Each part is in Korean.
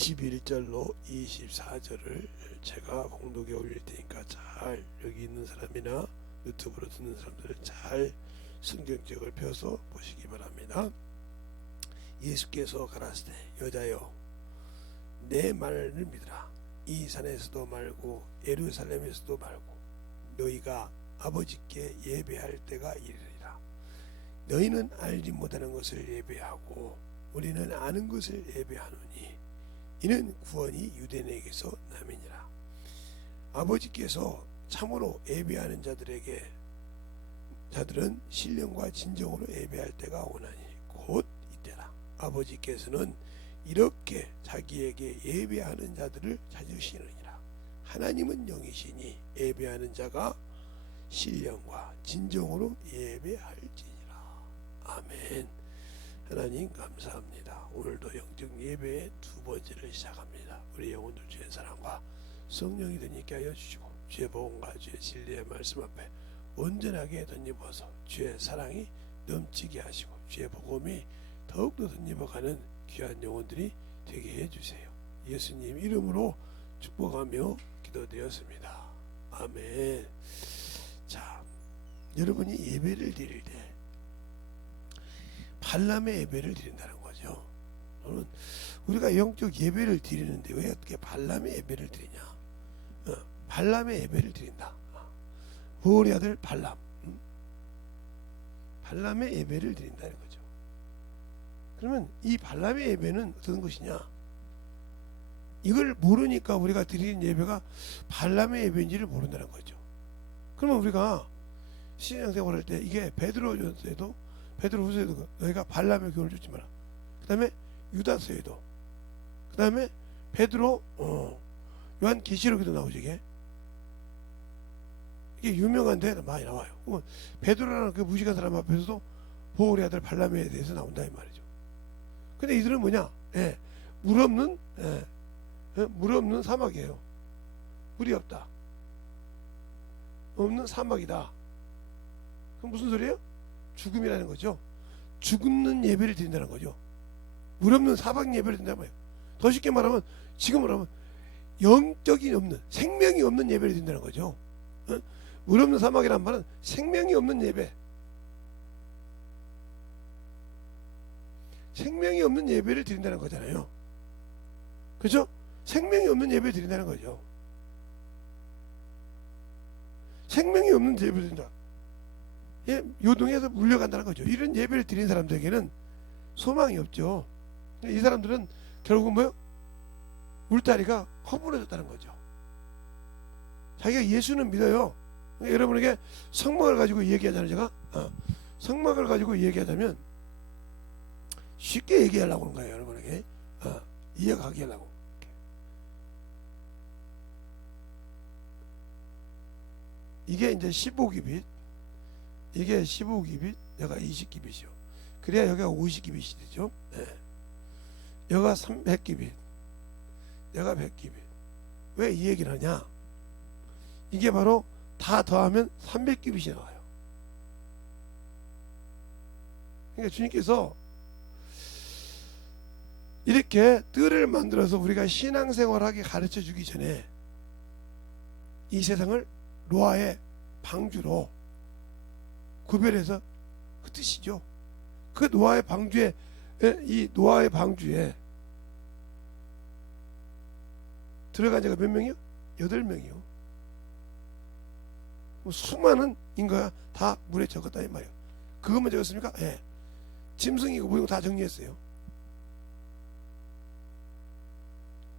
21절로 24절을 제가 공독에 올릴 테니까 잘 여기 있는 사람이나 유튜브로 듣는 사람들은 잘 성경책을 펴서 보시기 바랍니다. 예수께서 가라사대 여자여 내 말을 믿으라. 이 산에서도 말고 예루살렘에서도 말고 너희가 아버지께 예배할 때가 이르리라. 너희는 알지 못하는 것을 예배하고 우리는 아는 것을 예배하노니 이는 구원이 유대인에게서 남이니라. 아버지께서 참으로 예배하는 자들은 신령과 진정으로 예배할 때가 오나니 곧 이때라. 아버지께서는 이렇게 자기에게 예배하는 자들을 찾으시느니라. 하나님은 영이시니 예배하는 자가 신령과 진정으로 예배할지니라. 아멘. 하나님 감사합니다. 오늘도 영적 예배의 두 번째를 시작합니다. 우리 영혼들 주의 사랑과 성령이 되니까 하여 주시고 주의 복음과 주의 진리의 말씀 앞에 온전하게 덧입어서 주의 사랑이 넘치게 하시고 주의 복음이 더욱더 덧입어가는 귀한 영혼들이 되게 해주세요. 예수님 이름으로 축복하며 기도드렸습니다. 아멘. 자, 여러분이 예배를 드릴 때 발람의 예배를 드린다는 거죠. 우리가 영적 예배를 드리는데 왜 어떻게 발람의 예배를 드리냐? 발람의 예배를 드린다. 보올의 아들 발람, 발람의 예배를 드린다는 거죠. 그러면 이 발람의 예배는 어떤 것이냐? 이걸 모르니까 우리가 드리는 예배가 발람의 예배인지를 모른다는 거죠. 그러면 우리가 신앙생활 할 때 이게 베드로전서에도 베드로후서에도 너희가 발람의 교훈을 쫓지 마라. 그 다음에 유다서에도, 그 다음에 베드로 요한계시록에도 나오죠. 이게 유명한데 많이 나와요. 베드로라는 그 무식한 사람 앞에서도 보올의 아들 발람에 대해서 나온다 이 말이죠. 근데 이들은 뭐냐? 물 없는 사막이에요. 물이 없다. 없는 사막이다. 그럼 무슨 소리예요? 죽음이라는 거죠. 죽는 예배를 드린다는 거죠. 물 없는 사막 예배를 드린다는 거예요. 더 쉽게 말하면 지금으로 하면 영적이 없는, 생명이 없는 예배를 드린다는 거죠. 물 없는 사막이란 말은 생명이 없는 예배, 생명이 없는 예배를 드린다는 거잖아요. 그렇죠? 생명이 없는 예배를 드린다는 거죠. 생명이 없는 예배를 드린다. 요동해서 물려간다는 거죠. 이런 예배를 드린 사람들에게는 소망이 없죠. 이 사람들은 결국 뭐요? 울타리가 허물어졌다는 거죠. 자기가 예수는 믿어요. 여러분에게 성막을 가지고 얘기하자면 제가 성막을 가지고 얘기하자면 쉽게 얘기하려고 하는 거예요. 여러분에게 이해가게 하려고. 이게 이제 15기빗, 이게 15기빗, 여기가 20기빗이요. 그래야 여기가 50기빗이 되죠. 여기가 300기빗, 여기가 100기빗. 왜 이 얘기를 하냐? 이게 바로 다 더하면 300기빗이 나와요. 그러니까 주님께서 이렇게 뜰을 만들어서 우리가 신앙생활하게 가르쳐 주기 전에 이 세상을 노아의 방주로 구별해서 흩으시죠. 그 노아의 방주에, 이 노아의 방주에 들어간 자가 몇 명이요? 8명이요. 수많은 인가가 다 물에 적었다 이 말이에요. 그것만 적었습니까? 짐승이고 뭐이고 다 정리했어요.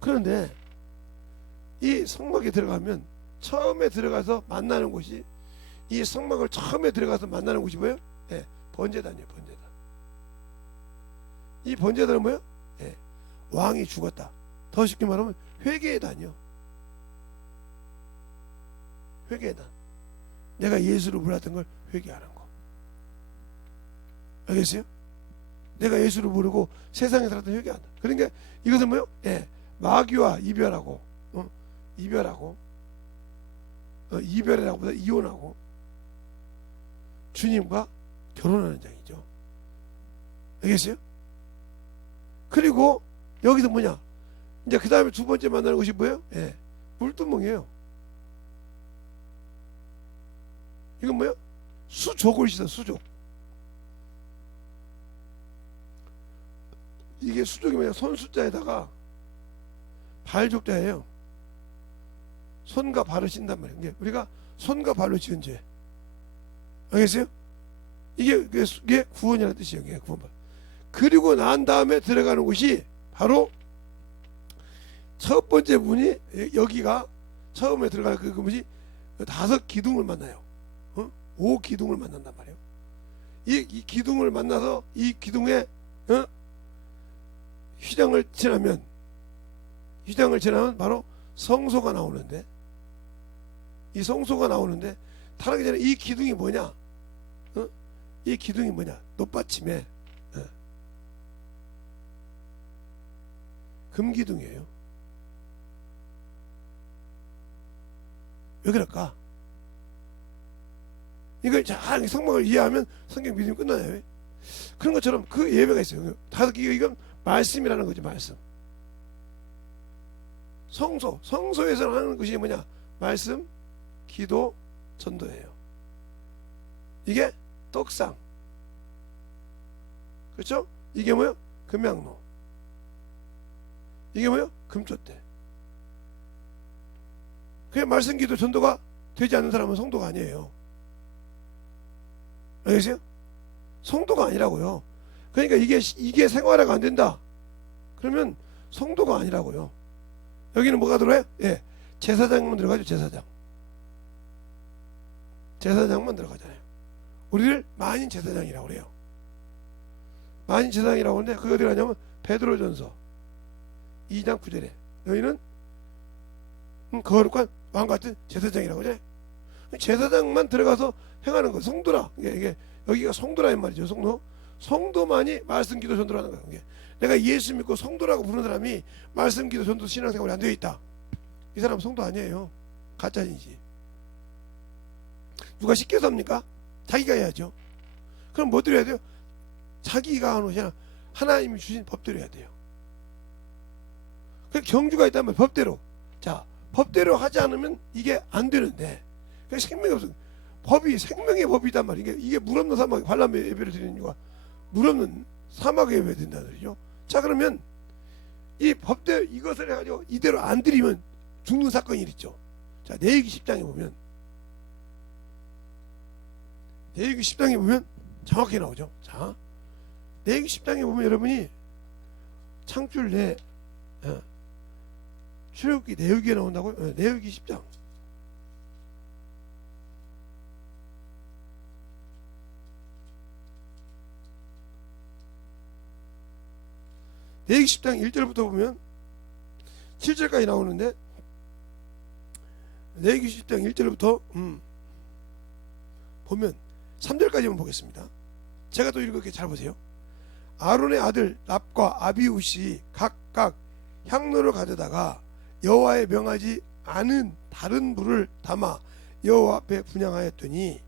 그런데 이 성막에 들어가면 처음에 들어가서 만나는 곳이, 이 성막을 처음에 들어가서 만나는 곳이 뭐예요? 번제단이에요. 번제단. 이 번제단은 뭐예요? 왕이 죽었다. 더 쉽게 말하면 회개의 단이요. 회개의 단. 내가 예수를 몰랐던 걸 회개하는 거. 알겠어요? 내가 예수를 모르고 세상에 살았던 회개한다. 그러니까 이것은 뭐예요? 마귀와 이별하고, 이별하고, 이별이라고 보다 이혼하고 주님과 결혼하는 장이죠. 알겠어요? 그리고 여기도 뭐냐? 이제 그 다음에 두 번째 만나는 것이 뭐예요? 예, 물두멍이에요. 이건 뭐예요? 수족을시다. 수족. 이게 수족이 뭐냐? 손수자에다가 발족자예요. 손과 발을 씻는단 말이에요. 이게 우리가 손과 발로 지은 죄. 알겠어요? 이게 구원이라는 뜻이에요. 이게 구원발. 그리고 난 다음에 들어가는 곳이 바로 첫 번째 문이 여기가 처음에 들어갈 그 문이 5 기둥을 만나요. 5 기둥을 만난단 말이에요. 이 기둥을 만나서 이 기둥에 휘장을 지나면 바로 성소가 나오는데, 이 성소가 나오는데 타락하기 전에 이 기둥이 뭐냐? 이 기둥이 뭐냐? 놋받침에 금기둥이에요. 왜 그럴까? 이걸 잘 성경을 이해하면 성경 믿음이 끝나요. 그런 것처럼 그 예배가 있어요. 이건 말씀이라는 거죠. 말씀. 성소에서 하는 것이 뭐냐? 말씀, 기도, 전도예요. 이게 떡상. 그렇죠? 이게 뭐요? 금양로. 이게 뭐요? 금촛대. 그냥 말씀, 기도, 전도가 되지 않는 사람은 성도가 아니에요. 알겠어요? 성도가 아니라고요. 그러니까 이게 생활화가 안 된다. 그러면 성도가 아니라고요. 여기는 뭐가 들어요? 예, 제사장만 들어가죠. 제사장만 들어가잖아요. 우리를 만인 제사장이라고 그래요. 만인 제사장이라고 하는데 그게 어디 가냐면 베드로전서 2장 9절에 너희는 거룩한 왕 같은 제사장이라고 하잖아요. 제사장만 들어가서 행하는 거 성도라. 이게 여기가 성도라 이 말이죠. 성도만이 말씀, 기도, 전도라는 거예요. 내가 예수 믿고 성도라고 부르는 사람이 말씀, 기도, 전도, 신앙생활이 안 되어 있다. 이 사람 성도 아니에요. 가짜이지. 누가 시켜서 합니까? 자기가 해야죠. 그럼 뭐 드려야 돼요? 자기가 하는 것이 아니라 하나님이 주신 법대로 해야 돼요. 그 경주가 있다면 법대로. 자, 법대로 하지 않으면 이게 안 되는데 생명이 없어. 생명의 법이단 말이에요. 이게 물 없는 사막에 발람 예배를 드리는 이유가 물 없는 사막에 예배 드린다는 소리죠. 자, 그러면 이 법대로 이것을 해가지고 이대로 안 드리면 죽는 사건이 있죠. 자, 레위기 10장에 보면 정확히 나오죠. 자, 레위기 10장에 보면 여러분이 창출 출애굽기 레위기에 나온다고요? 레위기 10장. 레위기 10장 1절부터 보면 7절까지 나오는데 레위기 10장 1절부터 보면 3절까지만 보겠습니다. 제가 또 읽을게 잘 보세요. 아론의 아들 납과 아비우시 각각 향로를 가져다가 여호와의 명하지 않은 다른 불을 담아 여호와 앞에 분향하였더니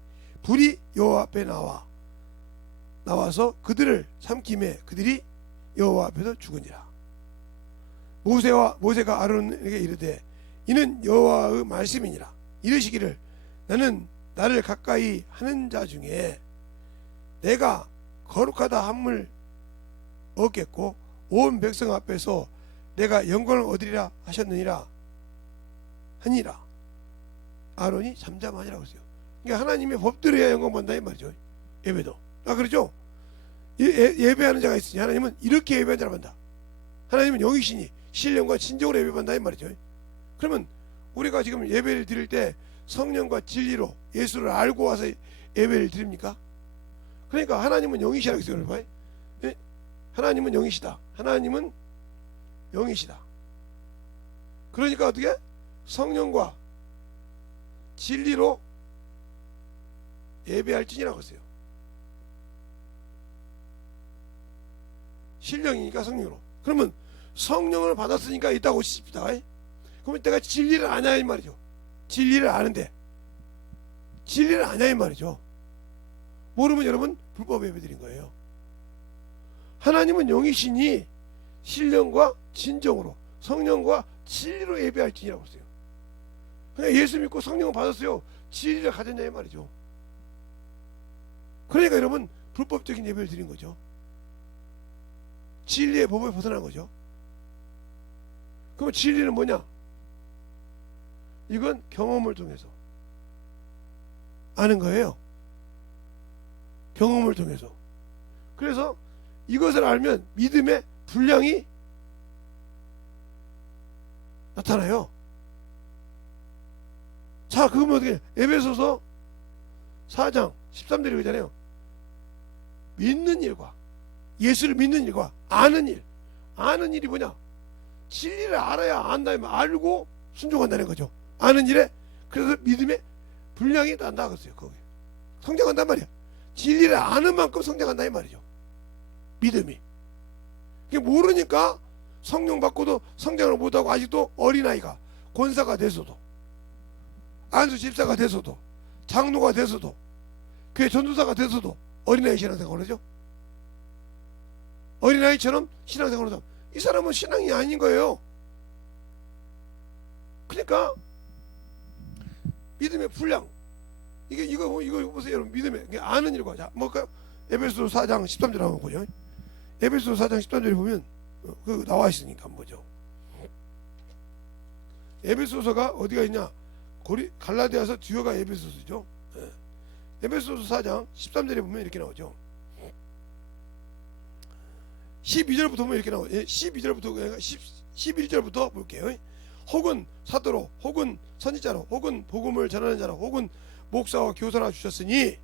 불이 여호와 앞에 나와서 그들을 삼킴에 그들이 여호와 앞에서 죽으니라. 모세가 아론에게 이르되 이는 여호와의 말씀이니라. 이르시기를 나는 나를 가까이 하는 자 중에 내가 거룩하다 함을 얻겠고 온 백성 앞에서 내가 영광을 얻으리라 하셨느니라 하니라. 아론이 잠잠하니라 그랬어요. 그러니까 하나님의 법대로 해야 영광 받는다 이 말이죠. 예배도. 그렇죠? 예배하는 자가 있으니 하나님은 이렇게 예배하는 자를 받는다. 하나님은 영이시니 신령과 진정으로 예배받는다 이 말이죠. 그러면 우리가 지금 예배를 드릴 때 성령과 진리로 예수를 알고 와서 예배를 드립니까? 그러니까 하나님은 영이시라고 했어요. 예? 하나님은 영이시다. 하나님은 영이시다. 그러니까 어떻게? 성령과 진리로 예배할지니라고 했어요. 신령이니까 성령으로. 그러면 성령을 받았으니까 있다고 싶다. 그러면 내가 진리를 아냐 이 말이죠. 진리를 아는데 진리를 아냐 이 말이죠. 모르면 여러분 불법 예배 드린 거예요. 하나님은 영이시니 신령과 진정으로 성령과 진리로 예배할지니라고 했어요. 그냥 예수 믿고 성령을 받았어요. 진리를 가졌냐 이 말이죠. 그러니까 여러분 불법적인 예배를 드린 거죠. 진리의 법을 벗어난 거죠. 그럼 진리는 뭐냐? 이건 경험을 통해서 아는 거예요. 경험을 통해서. 그래서 이것을 알면 믿음의 분량이 나타나요. 자, 그러면 어떻게? 에베소서 4장 13절에 그러잖아요. 믿는 일과 예수를 믿는 일과 아는 일. 아는 일이 뭐냐? 진리를 알아야 안다면 알고 순종한다는 거죠. 아는 일에 그래서 믿음의 분량이 난다 그랬어요. 거기 성장한단 말이야. 진리를 아는 만큼 성장한다 이 말이죠. 믿음이. 이게 모르니까 성령 받고도 성장을 못하고 아직도 어린아이가 권사가 돼서도 안수 집사가 돼서도 장로가 돼서도 교회 전도사가 돼서도 어린아이 신앙생활을 하죠. 어린아이처럼 신앙생활을 하죠. 이 사람은 신앙이 아닌 거예요. 그러니까 믿음의 분량 이거 보세요 여러분. 믿음의 아는 일과 자 뭘까요? 에베소서 4장 13절 한번 보죠. 에베소서 4장 13절에 보면 그 나와 있으니까 한번 보죠. 에베소서가 어디가 있냐? 갈라디아서 뒤어가 에베소서죠. 에베소서 4장 13절에 보면 이렇게 나오죠. 12절부터 보면 이렇게 나와요. 12절부터 11절부터 볼게요. 혹은 사도로 혹은 선지자로 혹은 복음을 전하는 자로 혹은 목사와 교사라 주셨으니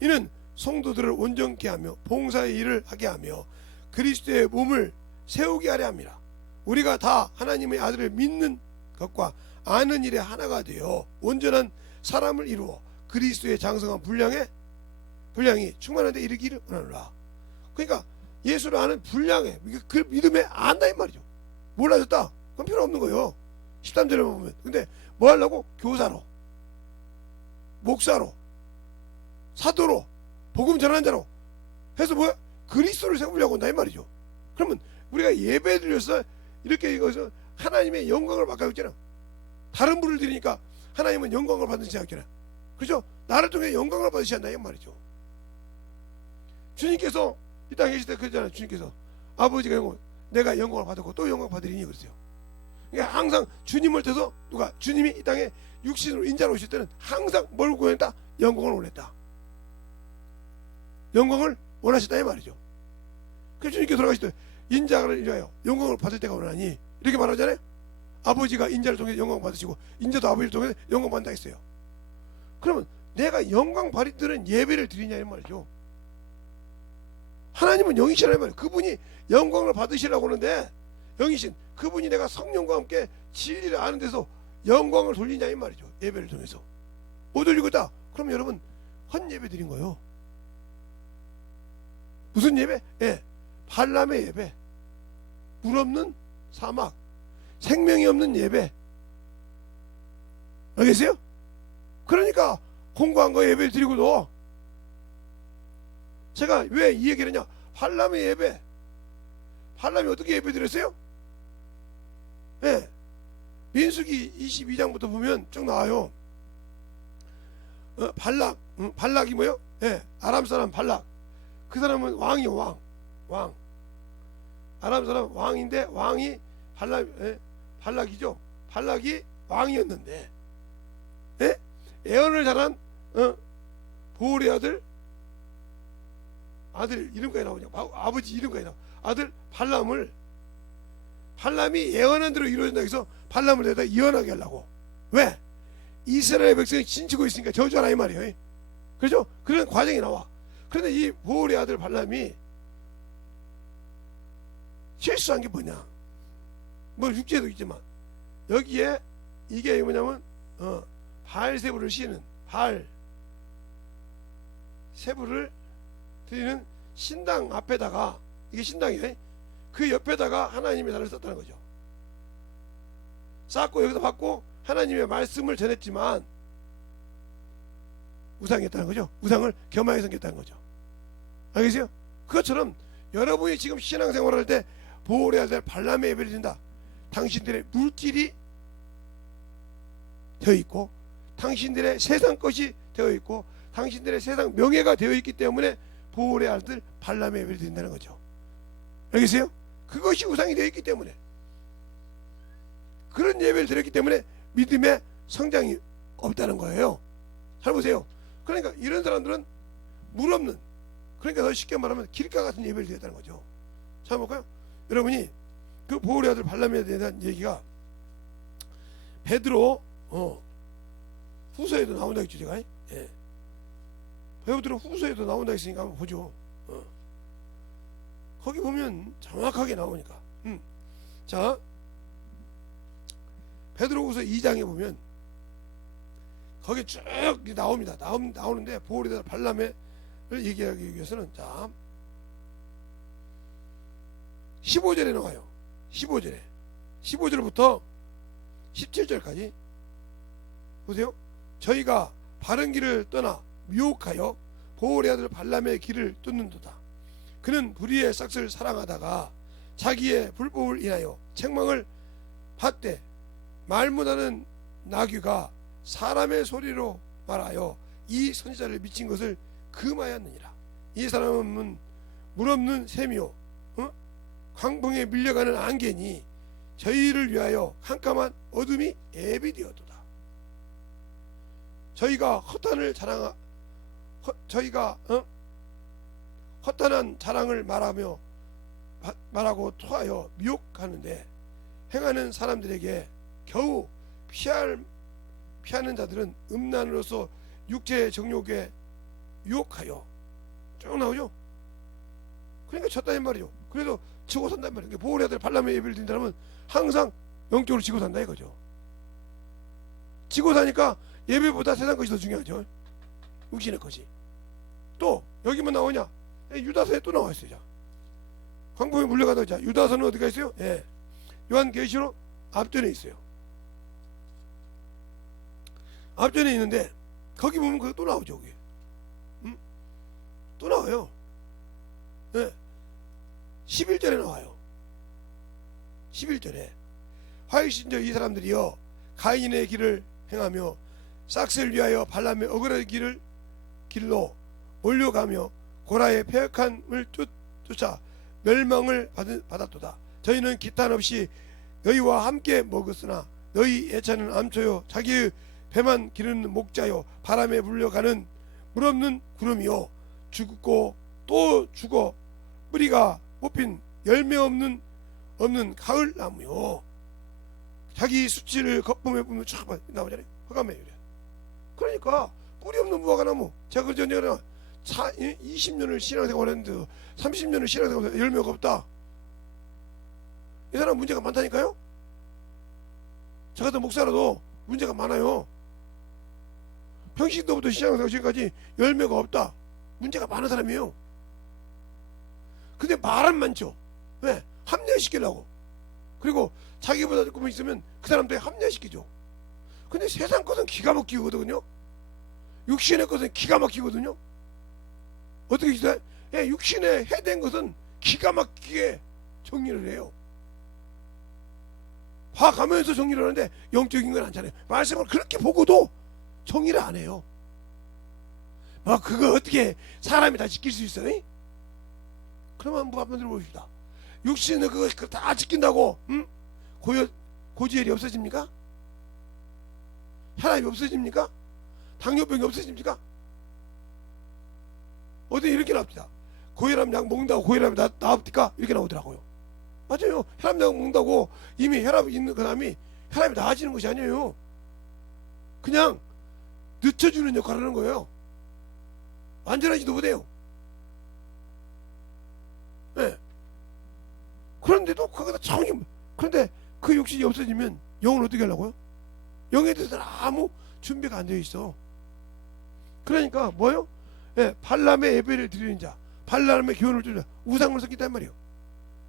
이는 성도들을 온전케 하며 봉사의 일을 하게 하며 그리스도의 몸을 세우게 하려 함이라. 우리가 다 하나님의 아들을 믿는 것과 아는 일에 하나가 되어 온전한 사람을 이루어 그리스도의 장성한 분량이 충만한 데 이르기를 원하노라. 그러니까 예수를 아는 분량에 그 믿음에 안다 이 말이죠. 몰라졌다 그건 필요 없는 거예요. 13절에 보면. 근데 뭐 하려고? 교사로 목사로 사도로 복음 전하는 자로 해서 뭐야? 그리스도를 세우려고 한다 이 말이죠. 그러면 우리가 예배 드려서 이렇게 이것을 하나님의 영광을 받고 있잖아. 다른 분을 드리니까 하나님은 영광을 받는 생각이잖아. 그렇죠? 나를 통해 영광을 받으셔야 한다 이 말이죠. 주님께서 이 땅에 계실 때 그러잖아요. 주님께서 아버지가 내가 영광을 받았고 또 영광 받으리니 그랬어요. 그러니까 항상 주님을 통해서 누가 주님이 이 땅에 육신으로 인자로 오실 때는 항상 뭘 구했다? 영광을 원했다. 영광을 원하셨다 이 말이죠. 그래서 주님께서 돌아가실 때 인자를 인자하여 영광을 받을 때가 원하니 이렇게 말하잖아요. 아버지가 인자를 통해 영광 받으시고 인자도 아버지를 통해 영광 받는다 했어요. 그러면 내가 영광 받는 예배를 드리냐 이 말이죠. 하나님은 영이시라 이 말이에요. 그분이 영광을 받으시라고 하는데 영이신 그분이 내가 성령과 함께 진리를 아는 데서 영광을 돌리냐 이 말이죠. 예배를 통해서 못 돌리고 있다. 그럼 여러분 헛 예배 드린 거예요. 무슨 예배? 발람의 예배, 물 없는 사막, 생명이 없는 예배. 알겠어요? 그러니까 공부한 거 예배를 드리고도 제가 왜 이 얘기를 했냐? 발람의 예배. 발람이 어떻게 예배 드렸어요? 민수기 22장부터 보면 쭉 나와요. 발락이 뭐요? 아람 사람 발락. 그 사람은 왕이요. 왕. 아람 사람 왕인데 왕이 발락이죠. 발락이 왕이었는데 예언을 잘한 보울의 아들 이름까지 나오냐? 아버지 이름까지 나와. 아들 발람이 예언한 대로 이루어진다 해서 발람을 내다 예언하게 하려고. 왜? 이스라엘 백성이 진치고 있으니까 저주하라 이 말이에요. 그렇죠? 그런 과정이 나와. 그런데 이 보울의 아들 발람이 실수한 게 뭐냐? 뭐 육지에도 있지만 여기에 이게 뭐냐면 바알세부를 씌는 바알세부를 드리는 신당 앞에다가 이게 신당이에요. 그 옆에다가 하나님의 단을 썼다는 거죠. 쌓고 여기서 받고 하나님의 말씀을 전했지만 우상이었다는 거죠. 우상을 겸하게 섬겼다는 거죠. 알겠어요? 그것처럼 여러분이 지금 신앙생활을 할 때 보호해야 될 발람의 예배를 드린다. 당신들의 물질이 되어 있고 당신들의 세상 것이 되어 있고 당신들의 세상 명예가 되어 있기 때문에 보홀의 아들 발람의 예배를 드린다는 거죠. 알겠어요? 그것이 우상이 되어 있기 때문에 그런 예배를 드렸기 때문에 믿음의 성장이 없다는 거예요. 잘 보세요. 그러니까 이런 사람들은 물 없는, 그러니까 더 쉽게 말하면 길가 같은 예배를 드렸다는 거죠. 자 볼까요? 여러분이 그 보홀의 아들 발람에 대한 얘기가 베드로 후서에도 나온다 했죠. 제가 베드로 후서에도 나온다 했으니까 한번 보죠. 거기 보면 정확하게 나오니까. 자 베드로후서 2장에 보면 거기 쭉 나옵니다. 나오는데 보홀의 아들 발람을 얘기하기 위해서는 자 15절에 나와요. 15절부터 17절까지 보세요. 저희가 바른 길을 떠나 미혹하여 보홀의 아들 발람의 길을 쫓는도다. 그는 불의의 싹을 사랑하다가 자기의 불법을 인하여 책망을 받되 말 못하는 나귀가 사람의 소리로 말하여 이 선지자를 미친 것을 금하였느니라. 이 사람은 물 없는 샘이요 광풍에 밀려가는 안개니 저희를 위하여 캄캄한 어둠이 앱이 되었도다. 저희가 허탄한 자랑을 말하고 토하여 미혹하는데 행하는 사람들에게 겨우 피하는 자들은 음란으로서 육체의 정욕에 유혹하여 쭉 나오죠. 그러니까 졌다는 말이죠. 그래도 지고 산단 말이에요. 보홀의 아들 발람의 예배를 드린다면 항상 영적으로 지고 산다 이거죠. 지고 사니까 예배보다 세상 것이 더 중요하죠. 육신의 것이. 또 여기만 나오냐? 유다서에 또 나와 있어요. 광풍에 물려가다 자 유다서는 어디가 있어요? 요한계시록 앞전에 있어요. 앞전에 있는데 거기 보면 그거 또 나오죠. 거기. 또 나와요. 11절에 나와요. 11절에 화이신저 이 사람들이여 가인의 길을 행하며 싹스를 위하여 발람의 억울한 길로 올려가며 고라의 폐역함을 쫓아 멸망을 받았도다. 저희는 기탄 없이 너희와 함께 먹었으나 너희 애차는 암초요 자기의 배만 기르는 목자요 바람에 불려가는 물없는 구름이요 죽고 또 죽어 뿌리가 뽑힌 열매 없는 가을 나무요 자기 수치를 거품에 보면 쫙 나오잖아요. 허감에 이래. 그러니까 뿌리 없는 무화과나무 제가 그 전에 20년을 신앙생활 했는데 30년을 신앙생활 했는데 열매가 없다. 이 사람 문제가 많다니까요. 저 같은 목사라도 문제가 많아요. 평신도부터 신앙생활 지금까지 열매가 없다. 문제가 많은 사람이에요. 근데 말은 많죠. 왜? 합리화시키려고. 그리고 자기보다 조금 있으면 그 사람들이 합리화시키죠. 근데 세상 것은 기가 막히거든요. 육신의 것은 기가 막히거든요. 어떻게 기도해? 육신에 해된 것은 기가 막히게 정리를 해요. 봐가면서 정리를 하는데 영적인 건 않잖아요. 말씀을 그렇게 보고도 정리를 안 해요. 그거 어떻게 사람이 다 지킬 수 있어요? 그러면 한번 들어봅시다. 육신은 그거 다 지킨다고 고지혈이 없어집니까? 혈압이 없어집니까? 당뇨병이 없어집니까? 어디 이렇게 나옵니다. 고혈압 약 먹는다고 고혈압이 나옵니까? 이렇게 나오더라고요. 맞아요. 혈압 약 먹는다고 이미 혈압이 있는 그 사람이 혈압이 나아지는 것이 아니에요. 그냥 늦춰주는 역할을 하는 거예요. 완전하지도 못해요. 그런데도 그거다 그런데 그 욕심이 없어지면 영은 어떻게 하려고요? 영에 대해서는 아무 준비가 안 되어 있어. 그러니까 뭐요? 발람의 예배를 드리는 자, 발람의 교훈을 주는 자, 우상을 섬긴단 말이에요.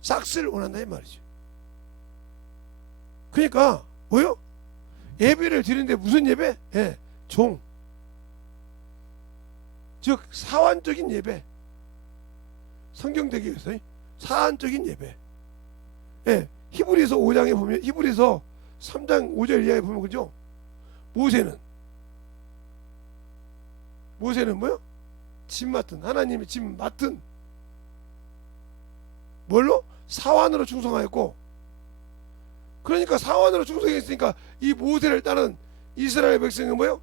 싹스를 원한다는 말이죠. 그러니까 뭐요? 예배를 드리는데 무슨 예배? 종, 즉 사환적인 예배. 성경대기에서 사환적인 예배. 히브리서 5장에 보면, 히브리서 3장 5절 이하에 보면, 그죠? 모세는 뭐요? 짐 맡은, 하나님의 짐 맡은 뭘로? 사환으로 충성하였고, 그러니까 사환으로 충성했으니까 이 모세를 따른 이스라엘 백성은 뭐요?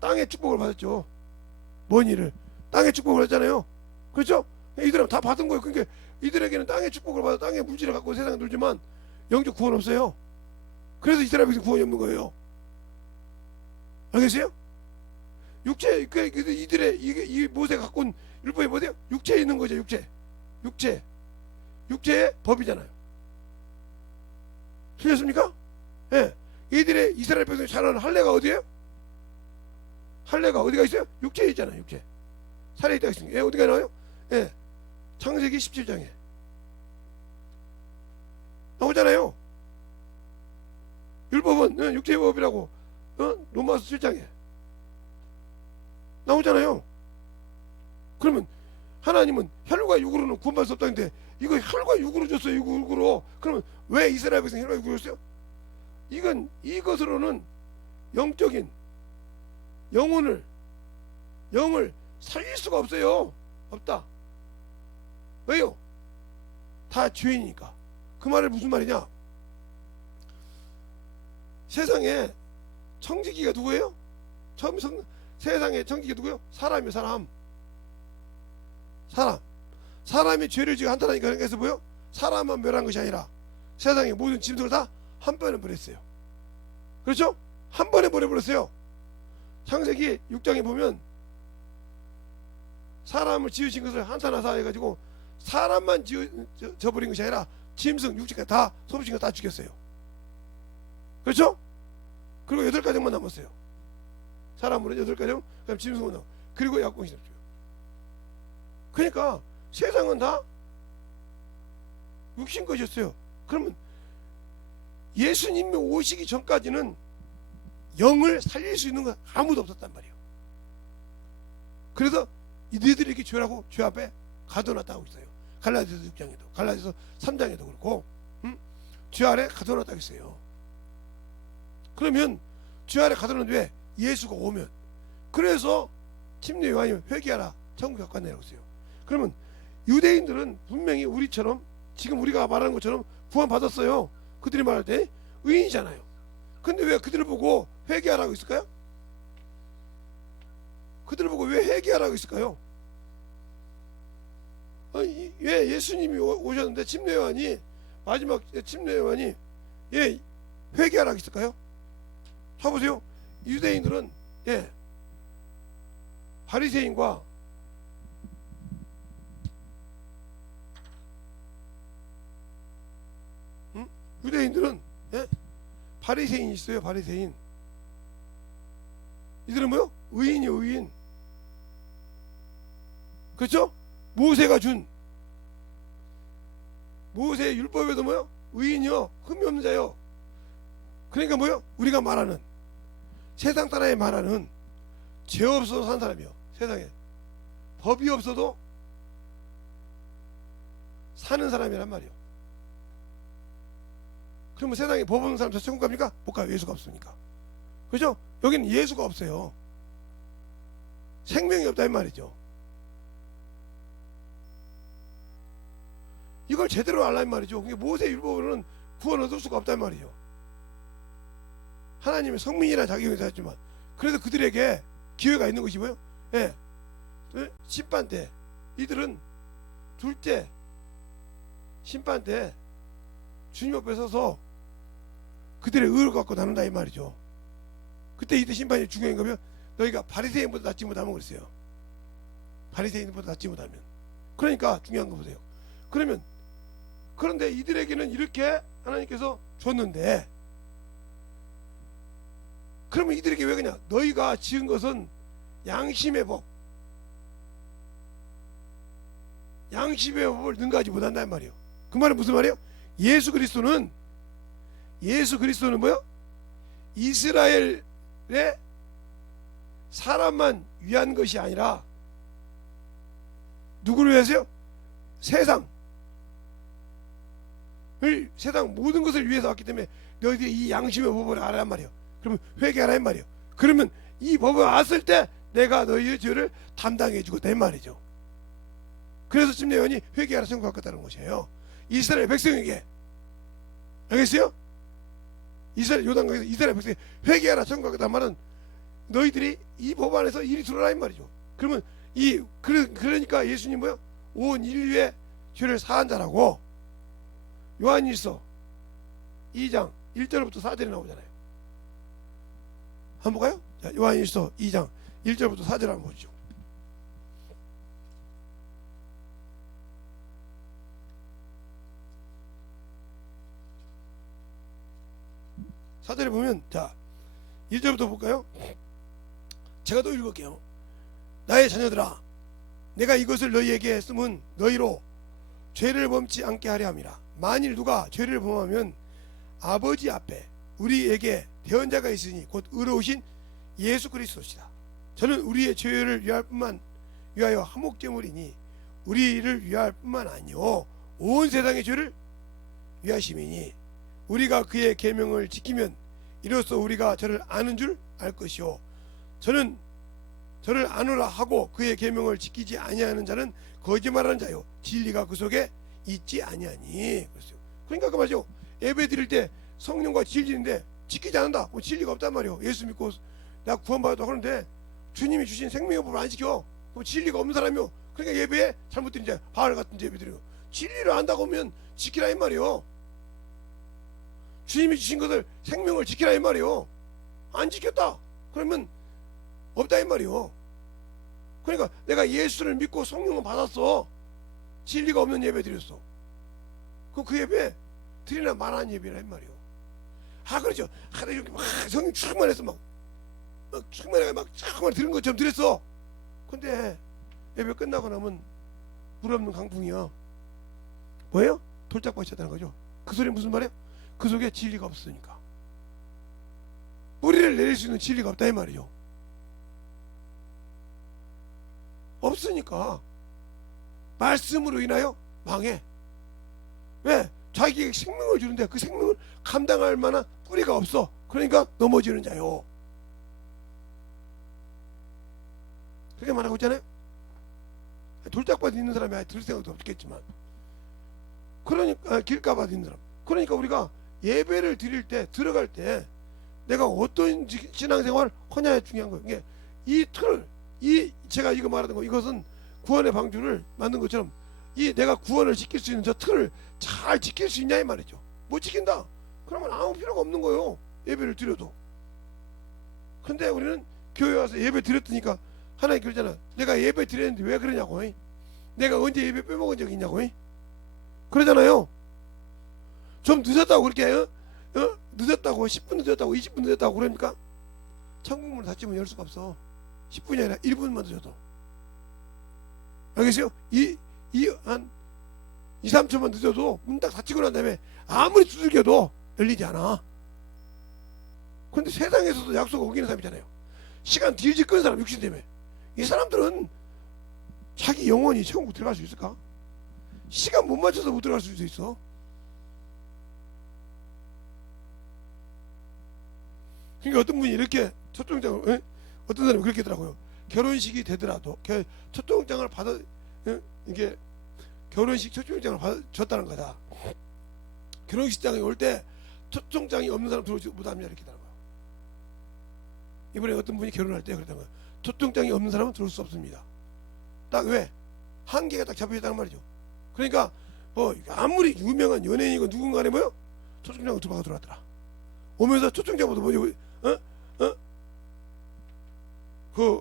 땅의 축복을 받았죠. 뭔 일을? 땅의 축복을 받았잖아요. 그렇죠? 이들은 다 받은 거예요. 그러니까 이들에게는 땅의 축복을 받아 땅의 물질을 갖고 세상에 놀지만 영적 구원 없어요. 그래서 이스라엘 백성 구원이 없는 거예요. 알겠어요? 육체, 이들의 이 모세가 갖고 온 율법이 뭐예요? 육체에 있는 거죠. 육체의 법이잖아요. 틀렸습니까? 예. 이들의 이스라엘 백성이 잘하는 할례가 어디에요? 할례가 어디가 있어요? 육체에 있잖아요. 육체. 살에 있다 있습니다. 예, 어디가 나와요? 예. 창세기 17장에 나오잖아요. 율법은 육체의 법이라고 로마서 7장에 나오잖아요. 그러면 하나님은 혈과 육으로는 구원받을 수 없다는데 이거 혈과 육으로 줬어요. 육으로. 그러면 왜 이스라엘 백성 혈과 육으로 줬어요? 이것으로는 영적인 영을 살릴 수가 없어요. 없다. 왜요? 다 죄인이니까. 그 말은 무슨 말이냐? 세상에 청지기가 누구예요? 세상에 청지기가 누구예요? 사람이요. 사람이 죄를 지고 한탄하니까 그래서 뭐요? 사람만 멸한 것이 아니라 세상의 모든 짐승을 다 한 번에 버렸어요. 그렇죠? 한 번에 버려버렸어요. 창세기 6장에 보면 사람을 지으신 것을 한탄하사 해가지고 사람만 저버린 것이 아니라 짐승, 육체까지 다 소비신 거 다 죽였어요. 그렇죠? 그리고 8가정만 남았어요. 사람으로 8가정, 그다음 짐승은 남았어요. 그리고 약공이 남았어요. 그러니까 세상은 다 육신 것이었어요. 그러면 예수님이 오시기 전까지는 영을 살릴 수 있는 건 아무도 없었단 말이에요. 그래서 너희들이 이렇게 죄라고 죄 앞에 가둬놨다고 있어요. 갈라디아서 6장에도, 갈라디아서 3장에도 그렇고, 죄 아래 가둬놨다고 있어요. 그러면 죄 아래 가둬놓는데 왜? 예수가 오면. 그래서 침례 요한이 회개하라, 천국에 가까이 했어요. 그러면 유대인들은 분명히 우리처럼 지금 우리가 말하는 것처럼 구원 받았어요. 그들이 말할 때 의인이잖아요. 근데 왜 그들을 보고 회개하라고 했을까요? 그들을 보고 왜 회개하라고 했을까요? 왜 예수님이 오셨는데 마지막 침례 요한이 예, 회개하라고 했을까요? 봐보세요. 유대인들은 바리새인과 유대인들은 바리새인이 있어요. 바리새인. 이들은 뭐요? 의인이요. 의인. 그렇죠? 모세가 준 모세의 율법에도 뭐요? 의인이요. 흠이 없는 자요. 그러니까 뭐요? 우리가 말하는 세상 사람이 말하는 죄 없어도 산 사람이요. 세상에 법이 없어도 사는 사람이란 말이요. 그러면 세상에 법 없는 사람 저 천국 갑니까? 못 가요. 예수가 없으니까. 그죠? 여기는 예수가 없어요. 생명이 없다 이 말이죠. 이걸 제대로 알란 말이죠. 모세 율법으로는 구원 얻을 수가 없단 말이죠. 하나님의 성민이라 자기가 했지만 그래서 그들에게 기회가 있는 것이 뭐예요? 심판 때 이들은 둘째 심판 때 주님 앞에 서서 그들의 의를 갖고 나눈다 이 말이죠. 그때 이들 심판이 중요한 거면 너희가 바리새인보다 낫지 못하면 그랬어요. 바리새인보다 낫지 못하면. 그러니까 중요한 거 보세요. 그런데 이들에게는 이렇게 하나님께서 줬는데 그러면 이들에게 왜 그냥 너희가 지은 것은 양심의 법을 능가하지 못한다는 말이에요. 그 말은 무슨 말이에요? 예수 그리스도는 뭐요? 이스라엘의 사람만 위한 것이 아니라 누구를 위해서요? 세상. 세상 모든 것을 위해서 왔기 때문에 너희들이 이 양심의 법을 알아란 말이에요. 그러면 회개하란 말이에요. 그러면 이 법을 왔을 때 내가 너희의 죄를 담당해 주겠다 이 말이죠. 그래서 심내원이 회개하라 청구하겠다는 것이에요. 이스라엘 백성에게. 알겠어요? 이스라엘 요단강에서 이스라엘 백성에게 회개하라 청구하겠다는 말은 너희들이 이 법 안에서 이리 들어라 이 말이죠. 그러면 그러니까 예수님 뭐요? 온 인류의 죄를 사한 자라고 요한일서 2장 1절부터 4절이 나오잖아요. 한번 볼까요? 자, 요한일서 2장 1절부터 4절 한번 보시죠. 사절에 보면 자 1절부터 볼까요? 제가 또 읽을게요. 나의 자녀들아 내가 이것을 너희에게 했음은 너희로 죄를 범치 않게 하려 함이라. 만일 누가 죄를 범하면 아버지 앞에 우리에게 대언자가 있으니 곧 의로우신 예수 그리스도시다. 저는 우리의 죄를 위하여 화목제물이니 우리를 위할 뿐만 아니요 온 세상의 죄를 위하심이니 우리가 그의 계명을 지키면 이로써 우리가 저를 아는 줄 알 것이요 저는 저를 아노라 하고 그의 계명을 지키지 아니하는 자는 거짓말하는 자요 진리가 그 속에 있지 아니하니. 그러니까 그 말이죠. 예배 드릴 때 성령과 진리인데 지키지 않는다. 뭐 진리가 없단 말이요. 예수 믿고 나 구원받았다 하는데 주님이 주신 생명의 법을 안 지켜. 뭐 진리가 없는 사람이요. 그러니까 예배에 잘못 드린 자 바알 같은 예배 드려요. 진리를 안다고 하면 지키라 이 말이요. 주님이 주신 것을 생명을 지키라 이 말이요. 안 지켰다 그러면 없다 이 말이요. 그러니까 내가 예수를 믿고 성령을 받았어. 진리가 없는 예배 드렸어. 그 예배 드리나 말하는 예배라 이 말이요. 그렇죠. 이렇게 막 성령 충만해서 막 충만하게 막 충만 들은 것처럼 드렸어. 근데 예배 끝나고 나면 물 없는 강풍이야. 뭐예요? 돌짝밭이 쳤다는 거죠. 그 소리는 무슨 말이에요? 그 속에 진리가 없으니까. 뿌리를 내릴 수 있는 진리가 없다 이 말이요. 없으니까 말씀으로 인하여 망해. 왜? 자기에게 생명을 주는데 그 생명을 감당할 만한 뿌리가 없어. 그러니까 넘어지는 자요. 그렇게 말하고 있잖아요. 돌짝밭 있는 사람이 아예 들을 생각도 없겠지만 그러니까 길가밭 있는 사람. 그러니까 우리가 예배를 드릴 때 들어갈 때 내가 어떤 신앙생활을 하냐에 중요한 거예요. 이게 이 틀을 제가 이거 말하는 거 이것은 구원의 방주를 만든 것처럼 이 내가 구원을 지킬 수 있는 저 틀을 잘 지킬 수 있냐 이 말이죠. 못 지킨다 그러면 아무 필요가 없는 거예요. 예배를 드려도. 근데 우리는 교회 와서 예배 드렸으니까 하나님 그러잖아. 내가 예배 드렸는데 왜 그러냐고. 내가 언제 예배 빼먹은 적이 있냐고. 그러잖아요. 좀 늦었다고 그렇게 늦었다고 10분 늦었다고 20분 늦었다고 그러니까 천국문을 닫히면 열 수가 없어. 10분이 아니라 1분만 늦어도. 알겠어요? 한 2, 3초만 늦어도 문 딱 닫히고 난 다음에 아무리 두들겨도 열리지 않아. 그런데 세상에서도 약속 어기는 사람 있잖아요. 시간 딜질 끄는 사람 육신 때문에. 이 사람들은 자기 영혼이 천국 들어갈 수 있을까? 시간 못 맞춰서 못 들어갈 수도 있어. 그러니까 어떤 분이 이렇게 초청장을 어떤 사람이 그렇게 하더라고요. 결혼식이 되더라도 초청장을 받아 이게 결혼식 초청장을 줬다는 거다. 결혼식장에 올 때 초청장이 없는 사람 들어오지 못합니다 이렇게 하더라고요. 이번에 어떤 분이 결혼할 때 그랬던 거예요. 초청장이 없는 사람은 들어올 수 없습니다. 딱 왜? 한계가 딱 잡혀있다는 말이죠. 그러니까 뭐 아무리 유명한 연예인이고 누군가네 뭐요? 초청장을 두바가 들어왔더라. 오면서 초청장부터 뭐지? 그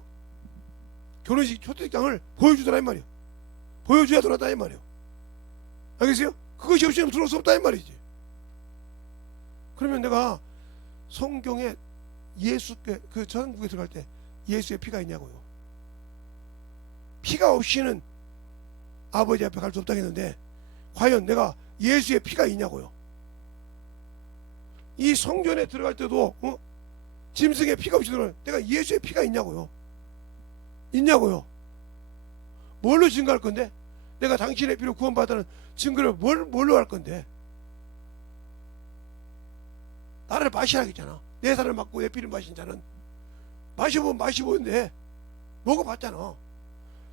결혼식 초청장을 보여주더라 이 말이요. 보여줘야 들어왔다 이 말이요. 알겠어요? 그것이 없이는 들어올 수 없다 이 말이지. 그러면 내가 성경에 예수께 그 천국에 들어갈 때 예수의 피가 있냐고요. 피가 없이는 아버지 앞에 갈 수 없다고 했는데 과연 내가 예수의 피가 있냐고요. 이 성전에 들어갈 때도 짐승의 피가 없이 들어갈 때 내가 예수의 피가 있냐고요. 있냐고요. 뭘로 증거할 건데? 내가 당신의 피로 구원받았다는 증거를 뭘로 할 건데? 나를 마시라겠잖아. 내 살을 맞고 내 피를 마신 자는 마셔보면 마시보는데 먹어봤잖아.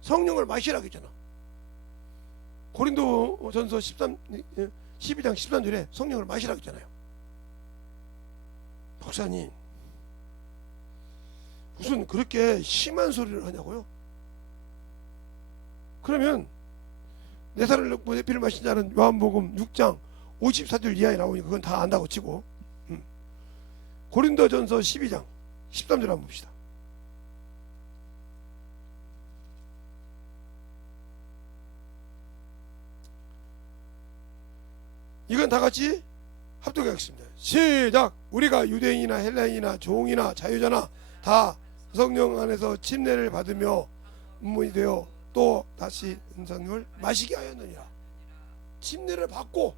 성령을 마시라겠잖아. 고린도전서 12장 13절에 성령을 마시라겠잖아요. 목사님 무슨 그렇게 심한 소리를 하냐고요? 그러면 내 살을 넣고 내 피를 마신 자는 요한복음 6장 54절 이하에 나오니 그건 다 안다고 치고 고린도전서 12장 13절 한번 봅시다. 이건 다 같이 합독하겠습니다. 시작. 우리가 유대인이나 헬라인이나 종이나 자유자나 다 성령 안에서 침례를 받으며 문문이 되어 또 다시 성령을 마시게 하였느니라. 침례를 받고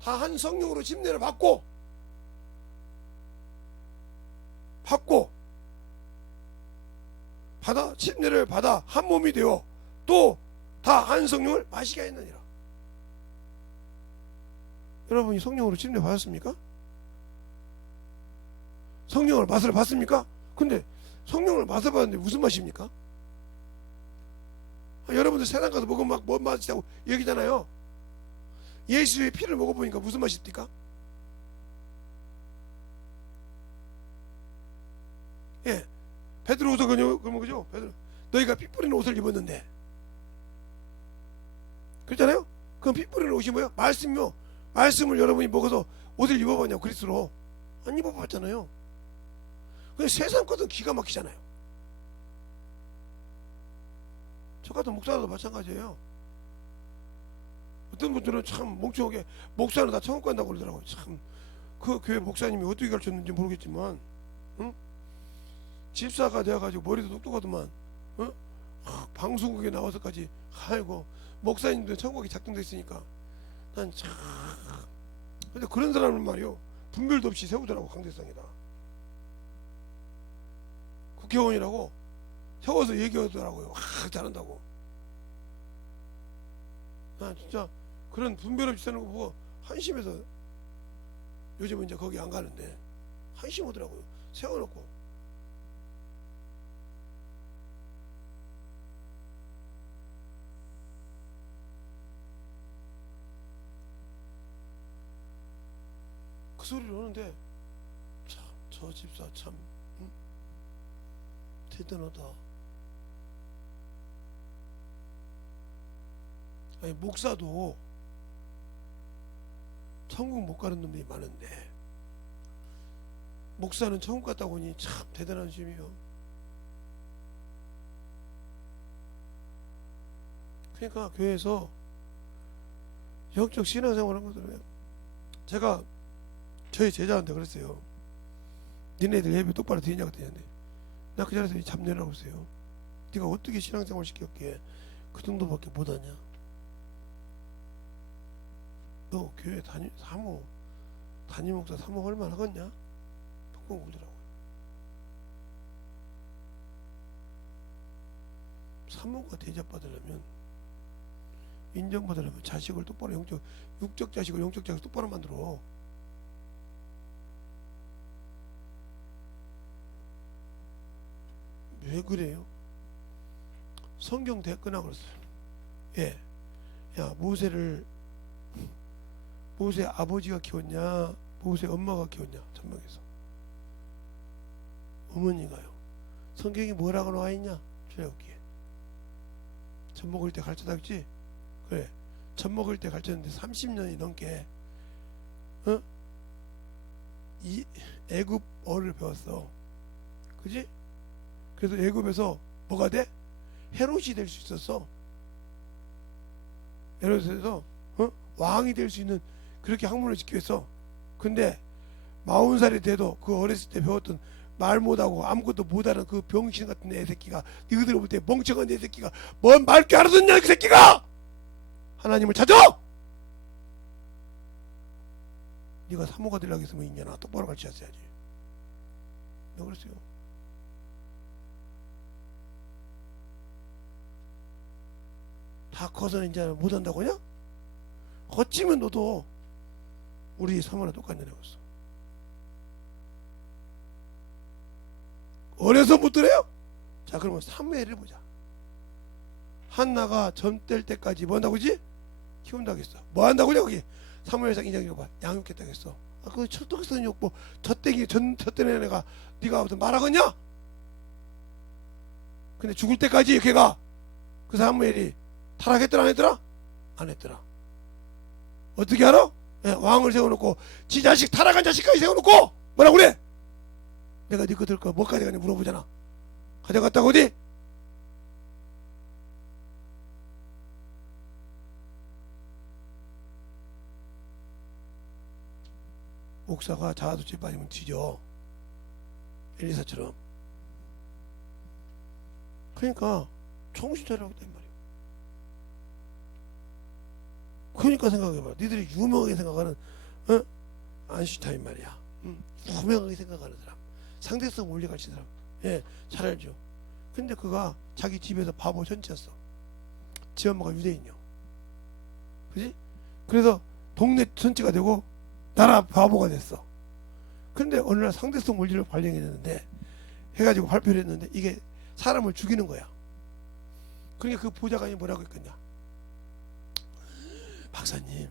다 한 성령으로 침례를 받고 침례를 받아 한 몸이 되어 또 다 한 성령을 마시게 하였느니라. 여러분이 성령으로 침례 받았습니까? 성령을 맛을 봤습니까? 근데 성령을 맛을 봤는데 무슨 맛입니까? 여러분들 세상 가서 먹으면 막 뭔 맛이라고 얘기잖아요. 예수의 피를 먹어보니까 무슨 맛입니까? 예, 베드로후서 그러면 그죠? 베드로, 너희가 피 뿌리는 옷을 입었는데, 그렇잖아요. 그럼 피 뿌리는 옷이 뭐예요? 말씀이요. 말씀을 여러분이 먹어서 옷을 입어봤냐고. 그리스도로 안 입어봤잖아요. 근데 세상 것은 기가 막히잖아요. 저 같은 목사도 마찬가지예요. 어떤 분들은 참 멍청하게 목사는 다 천국 간다고 그러더라고요. 참 그 교회 목사님이 어떻게 가르쳤는지 모르겠지만, 응? 집사가 돼가지고 머리도 똑똑하더만, 응? 방송국에 나와서까지 아이고 목사님들 천국이 작동돼 있으니까 난 참. 근데 그런 사람은 말이요 분별도 없이 세우더라고. 강대상에다 국회의원이라고 세워서 얘기하더라고요. 잘한다고. 난 진짜 그런 분별 없이 세우는 거 보고 한심해서 요즘은 이제 거기 안 가는데 한심 오더라고요. 세워놓고. 그 소리를 하는데 참 저 집사 참 대단하다. 아니 목사도 천국 못 가는 놈들이 많은데 목사는 천국 갔다 오니 참 대단한 심이요. 그러니까 교회에서 영적 신앙생활 하는 것들은 제가 저희 제자한테 그랬어요. 니네들 예배 똑바로 드리냐고 드렸는데 나 그 자리에서 잡내라고 했어요. 네가 어떻게 신앙생활 시켰기에 그 정도밖에 못하냐. 너 교회 담임 목사 사모 얼마나 하겠냐? 펑펑 울더라고요. 사모가 대접받으려면 인정받으려면 자식을 똑바로 육적 자식을 영적 자식을 똑바로 만들어. 왜 그래요? 성경 대끈하고 그랬어요. 예, 야 모세 아버지가 키웠냐 모세 엄마가 키웠냐. 천막에서 어머니가요. 성경이 뭐라고 나와있냐 출애굽기에. 젖 먹을 때 가르쳐다겠지. 그래, 젖 먹을 때 가르쳤는데 30년이 넘게 이 애굽어를 배웠어. 그지? 그래서 애굽에서 뭐가 돼? 헤롯이 될 수 있었어. 헤롯에서 왕이 될 수 있는 그렇게 학문을 지켰어. 근데 40살이 돼도 그 어렸을 때 배웠던 말 못하고 아무것도 못하는 그 병신 같은 애새끼가, 너희들 볼 때 멍청한 애새끼가 뭔 말게 알아듣냐 그 새끼가! 하나님을 찾아! 네가 사모가 되려고 했으면 있냐나 똑바로 가르쳤어야지. 왜 그랬어요? 다 커서는 이제 못한다고냐? 어찌면 너도 우리 사모랑 똑같냐고 했어. 어려서 못 들어요? 자, 그러면 사무엘을 보자. 한나가 점 뗄 때까지 뭐 한다고 그지? 키운다고 했어. 뭐 한다고 그래 거기? 사무엘상 2장 읽어봐. 양육했다고 했어. 아, 그 철떡선 욕보 젖대는 애가 네가 무슨 말하겠냐? 근데 죽을 때까지 걔가 그 사무엘이 타락했더라 안 했더라? 안 했더라. 어떻게 알아? 예, 왕을 세워놓고 지 자식 타락한 자식까지 세워놓고 뭐라고 그래? 내가 네 거 들거 뭐 가져가냐 물어보잖아. 가져갔다고 어디? 목사가 자아도취에 빠지면 뒤져. 엘리사처럼. 그러니까 정신 차리라고 했단 말이야. 그러니까 생각해봐. 니들이 유명하게 생각하는 아인슈타인 말이야. 유명하게 생각하는 사람, 상대성 원리 가르친 사람, 예, 잘 알죠. 근데 그가 자기 집에서 바보 전체였어. 지 엄마가 유대인이요. 그지? 그래서 동네 전체가 되고 나라 바보가 됐어. 근데 어느 날 상대성 원리를 발견했는데 해가지고 발표를 했는데 이게 사람을 죽이는 거야. 그러니까 그 보좌관이 뭐라고 했겠냐? 박사님,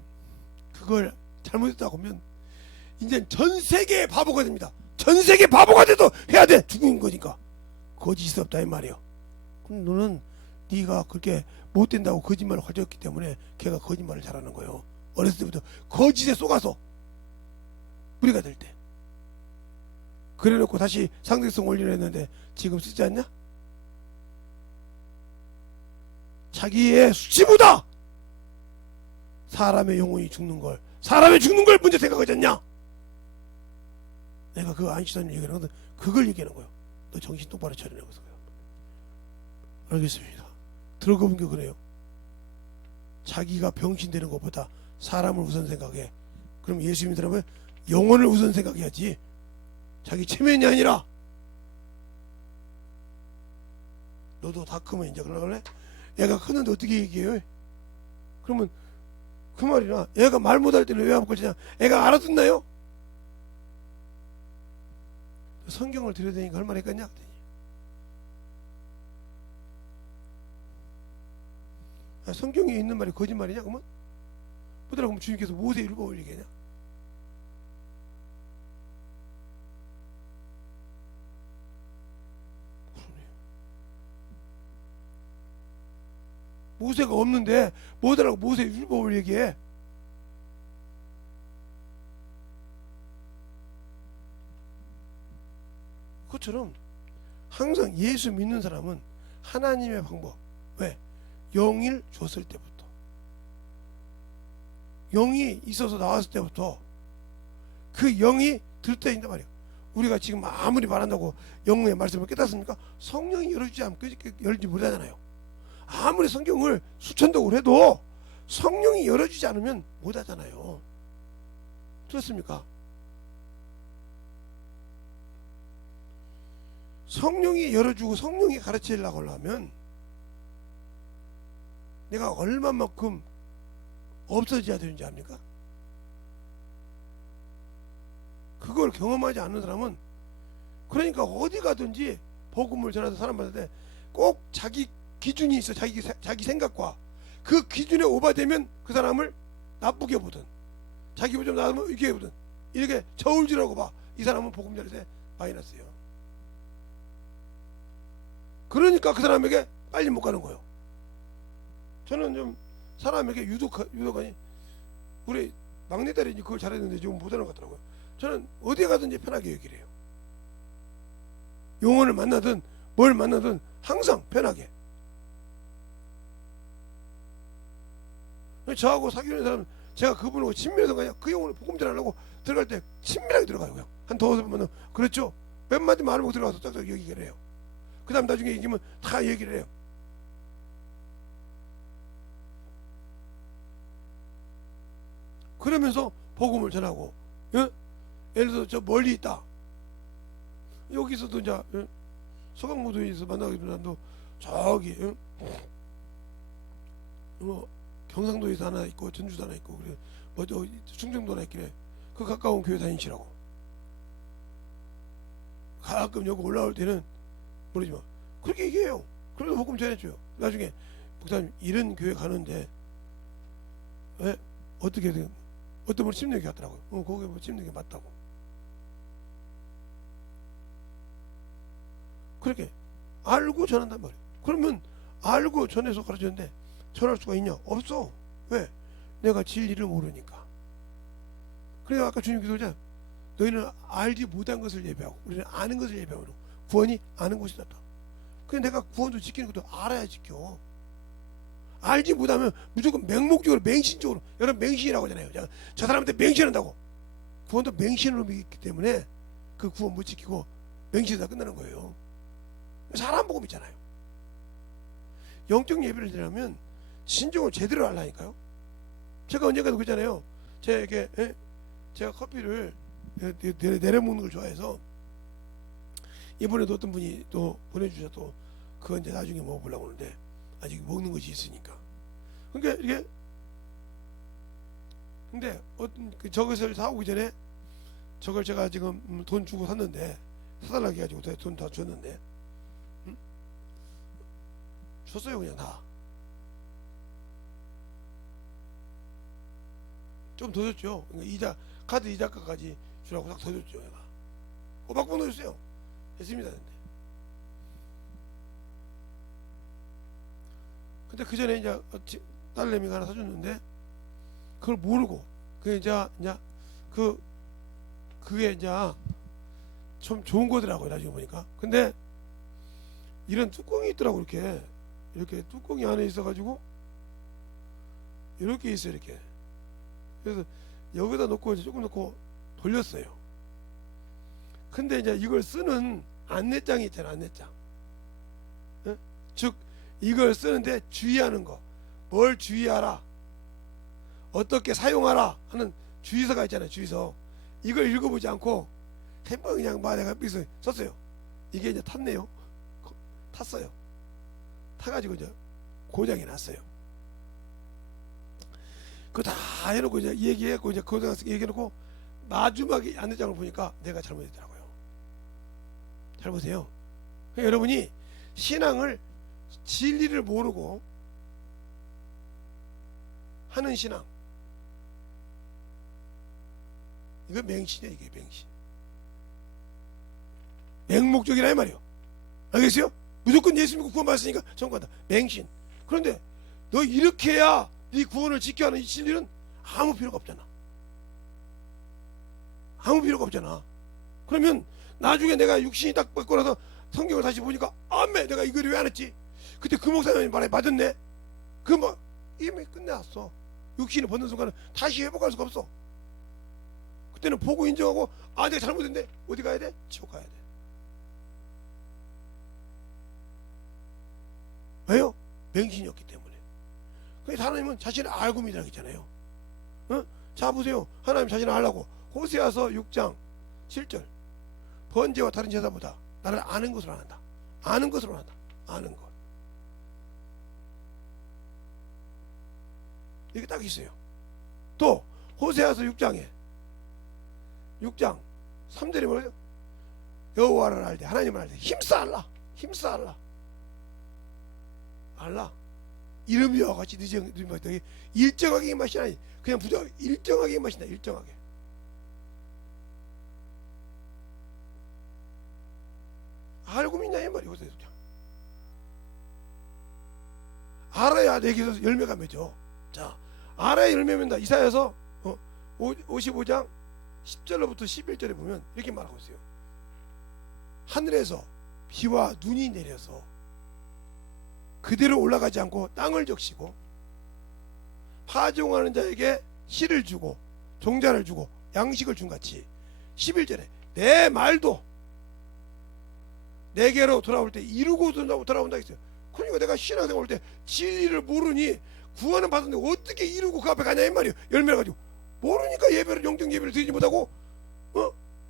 그걸 잘못했다고 하면 이제 전 세계의 바보가 됩니다. 전 세계 바보가 돼도 해야 돼. 죽인 거니까. 거짓이 없다 이 말이에요. 그럼 너는 네가 그렇게 못 된다고 거짓말을 가졌기 때문에 걔가 거짓말을 잘하는 거예요. 어렸을 때부터 거짓에 속아서 우리가 될 때. 그래놓고 다시 상대성 원리를 했는데 지금 쓰지 않냐? 자기의 수치보다 사람의 영혼이 죽는 걸, 사람의 죽는 걸 먼저 생각하지 않냐? 내가 그 아인슈타인을 얘기하는 건 그걸 얘기하는 거예요. 너 정신 똑바로 차리라고 해서. 알겠습니다. 들어가 본 게 그래요. 자기가 병신되는 것보다 사람을 우선 생각해. 그럼 예수 믿으려면 영혼을 우선 생각해야지. 자기 체면이 아니라. 너도 다 크면 이제 그러려고 그래? 얘가 크는데 어떻게 얘기해요? 그러면 그 말이나 얘가 말 못할 때는 왜 안 걸치냐? 애가 알아듣나요? 성경을 들여다니까 할 말 있겠냐? 성경에 있는 말이 거짓말이냐? 그러면? 보더라 그럼 주님께서 모세 율법을 얘기하냐? 모세가 없는데 뭐더라고 모세 율법을 얘기해? 그것처럼 항상 예수 믿는 사람은 하나님의 방법. 왜? 영을 줬을 때부터, 영이 있어서 나왔을 때부터 그 영이 들떠있단 말이야. 우리가 지금 아무리 말한다고 영의 말씀을 깨닫습니까? 성령이 열어주지 않으면 열지 못하잖아요. 아무리 성경을 수천독을 해도 성령이 열어주지 않으면 못하잖아요. 들었습니까? 성령이 열어주고 성령이 가르치려고 하면 내가 얼마만큼 없어져야 되는지 압니까? 그걸 경험하지 않는 사람은, 그러니까 어디 가든지 복음을 전해서 사람한테 때 꼭 자기 기준이 있어. 자기 생각과 그 기준에 오버되면 그 사람을 나쁘게 보든, 자기 좀 나으면 이렇게 보든, 이렇게 저울질하고 봐. 이 사람은 복음 전할 때 마이너스예요. 그러니까 그 사람에게 빨리 못 가는 거예요. 저는 좀 사람에게 유독하니 우리 막내딸이 그걸 잘했는데 지금 못하는 것 같더라고요. 저는 어디 가든지 편하게 얘기를 해요. 영혼을 만나든 뭘 만나든 항상 편하게. 저하고 사귀는 사람, 제가 그분하고 친밀해서 그냥 그 영혼을 복음 전하려고 들어갈 때 친밀하게 들어가요. 그냥 한 두어 번은. 그렇죠. 몇 마디 말을 못 들어가서 딱딱 얘기를 해요. 그 다음 나중에 얘기하면 다 얘기를 해요. 그러면서 복음을 전하고, 예? 예를 들어서 저 멀리 있다. 여기서도 이제 예? 서강무도에서 만나게 되면 저기 예? 뭐 경상도에서 하나 있고 전주도 하나 있고 그래, 뭐 저 충청도 하나 있길래 그 가까운 교회 다니시라고. 가끔 여기 올라올 때는 모르지만 그렇게 얘기해요. 그래도 복음 전해줘요. 나중에 목사님 이런 교회 가는데 왜 어떻게든 어떤 분이 심는 게 같더라고요. 거기 뭐 심는 게 맞다고. 그렇게 알고 전한단 말이에요. 그러면 알고 전해서 가르쳤는데 전할 수가 있냐? 없어. 왜? 내가 진리를 모르니까. 그래서 아까 주님 기도자 너희는 알지 못한 것을 예배하고 우리는 아는 것을 예배하고 구원이 아는 것이다. 근데 내가 구원도 지키는 것도 알아야 지켜. 알지 못하면 무조건 맹목적으로 맹신적으로 여러분 맹신이라고 하잖아요. 저 사람한테 맹신한다고. 구원도 맹신으로 믿기 때문에 그 구원 못 지키고 맹신이 끝나는 거예요. 사람 복음 있잖아요. 영적 예배를 드리려면 신종을 제대로 하려니까요. 제가 언젠가도 그랬잖아요. 제가 커피를 내려먹는 걸 좋아해서 이번에도 어떤 분이 또 보내주셔서 그건 이제 나중에 먹어보려고 하는데 아직 먹는 것이 있으니까. 그러니까 이게 근데 저것을 사오기 전에 저걸 제가 지금 돈 주고 샀는데 사달라고 해가지고 돈 다 줬는데 줬어요. 그냥 다 좀 더 줬죠. 그러니까 카드 이자가까지 주라고 딱 더 줬죠. 내가 꼬박꼬박 넣어줬어요. 했습니다. 근데 그 전에 이제 딸내미가 하나 사줬는데 그걸 모르고 그게 이제 그게 이제 좀 좋은 거더라고요. 나중에 보니까. 근데 이런 뚜껑이 있더라고. 이렇게 뚜껑이 안에 있어가지고 이렇게 있어요. 이렇게. 그래서 여기다 놓고 이제 조금 넣고 돌렸어요. 근데 이제 이걸 쓰는 안내장이 있잖아. 안내장. 응? 즉 이걸 쓰는데 주의하는 거. 뭘 주의하라. 어떻게 사용하라 하는 주의서가 있잖아요. 주의서. 이걸 읽어보지 않고 그냥 내가 썼어요. 이게 이제 탔네요. 탔어요. 타가지고 이제 고장이 났어요. 그거 다 해놓고 이제 얘기했고 이제 고장 나서 얘기해놓고 마지막에 안내장을 보니까 내가 잘못했더라고요. 잘 보세요. 그러니까 여러분이 신앙을 진리를 모르고 하는 신앙 이거 맹신이야. 이게 맹신. 맹목적이라 이 말이요. 알겠어요? 무조건 예수 믿고 구원 받았으니까 천국간다. 맹신. 그런데 너 이렇게 해야 네 구원을 지켜야 하는 이 진리는 아무 필요가 없잖아. 아무 필요가 없잖아. 그러면 나중에 내가 육신이 딱 받고 나서 성경을 다시 보니까 아메 내가 이걸 왜 안 했지? 그때 그 목사님이 말에 맞았네. 이미 끝났어. 육신이 벗는 순간은 다시 회복할 수가 없어. 그때는 보고 인정하고 내가 잘못했네. 어디 가야 돼? 지옥 가야 돼. 왜요? 맹신이었기 때문에. 그래서 하나님은 자신을 알고 믿으라고 했잖아요. 자 보세요. 하나님 자신을 알라고 호세아서 6장 7절 번제와 다른 제사보다 나를 아는 것으로 안한다. 아는 것으로 안한다. 아는 것. 이게 딱 있어요. 또 호세아서 6장 3절에 뭐래요? 여호와를 알되 하나님을 알되 힘써 알라. 힘써 알라. 알라. 이름이와 같이 늦은 맛이다. 일정하게 이 맛이 아니 그냥 부정 일정하게 이 맛이다. 일정하게. 알고 믿냐 이 말이에요. 알아야 내게서 열매가 맺어. 자, 알아야 열매 맺는다. 이사야서 55장 10절로부터 11절에 보면 이렇게 말하고 있어요. 하늘에서 비와 눈이 내려서 그대로 올라가지 않고 땅을 적시고 파종하는 자에게 씨를 주고 종자를 주고 양식을 준 같이 11절에 내 말도 내게로 돌아올 때 이루고 돌아온다 했어요. 그러니까 내가 신앙생활 할 때 진리를 모르니 구원은 받았는데 어떻게 이루고 그 앞에 가냐 이 말이에요. 열매를 가지고 모르니까 예배를 영적 예배를 드리지 못하고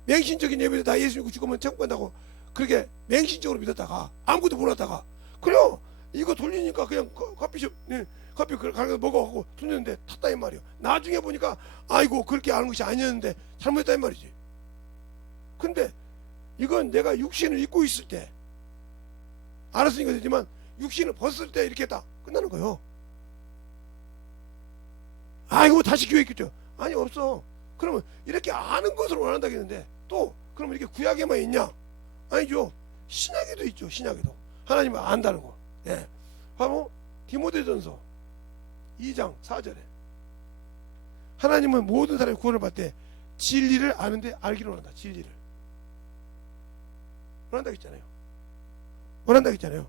맹신적인 예배를 나 예수 믿고 죽으면 천국 간다고 그렇게 맹신적으로 믿었다가 아무것도 몰랐다가 그래요. 이거 돌리니까 그냥 커피숍 커피 가서 먹어갖고 돌렸는데 탔다 이 말이에요. 나중에 보니까 아이고 그렇게 아는 것이 아니었는데 잘못했다 이 말이지. 근데 이건 내가 육신을 입고 있을 때 알았으니까 되지만 육신을 벗을 때 이렇게 딱 끝나는 거예요. 이거 다시 교회 있겠죠? 아니, 없어. 그러면 이렇게 아는 것을 원한다겠는데 또 그러면 이렇게 구약에만 있냐? 아니죠. 신약에도 있죠. 신약에도 하나님을 안다는 거. 예. 바로 디모데전서 2장 4절에 하나님은 모든 사람이 구원을 받을 때 진리를 아는데 알기를 원한다. 진리를 원한다겠잖아요. 원한다겠잖아요.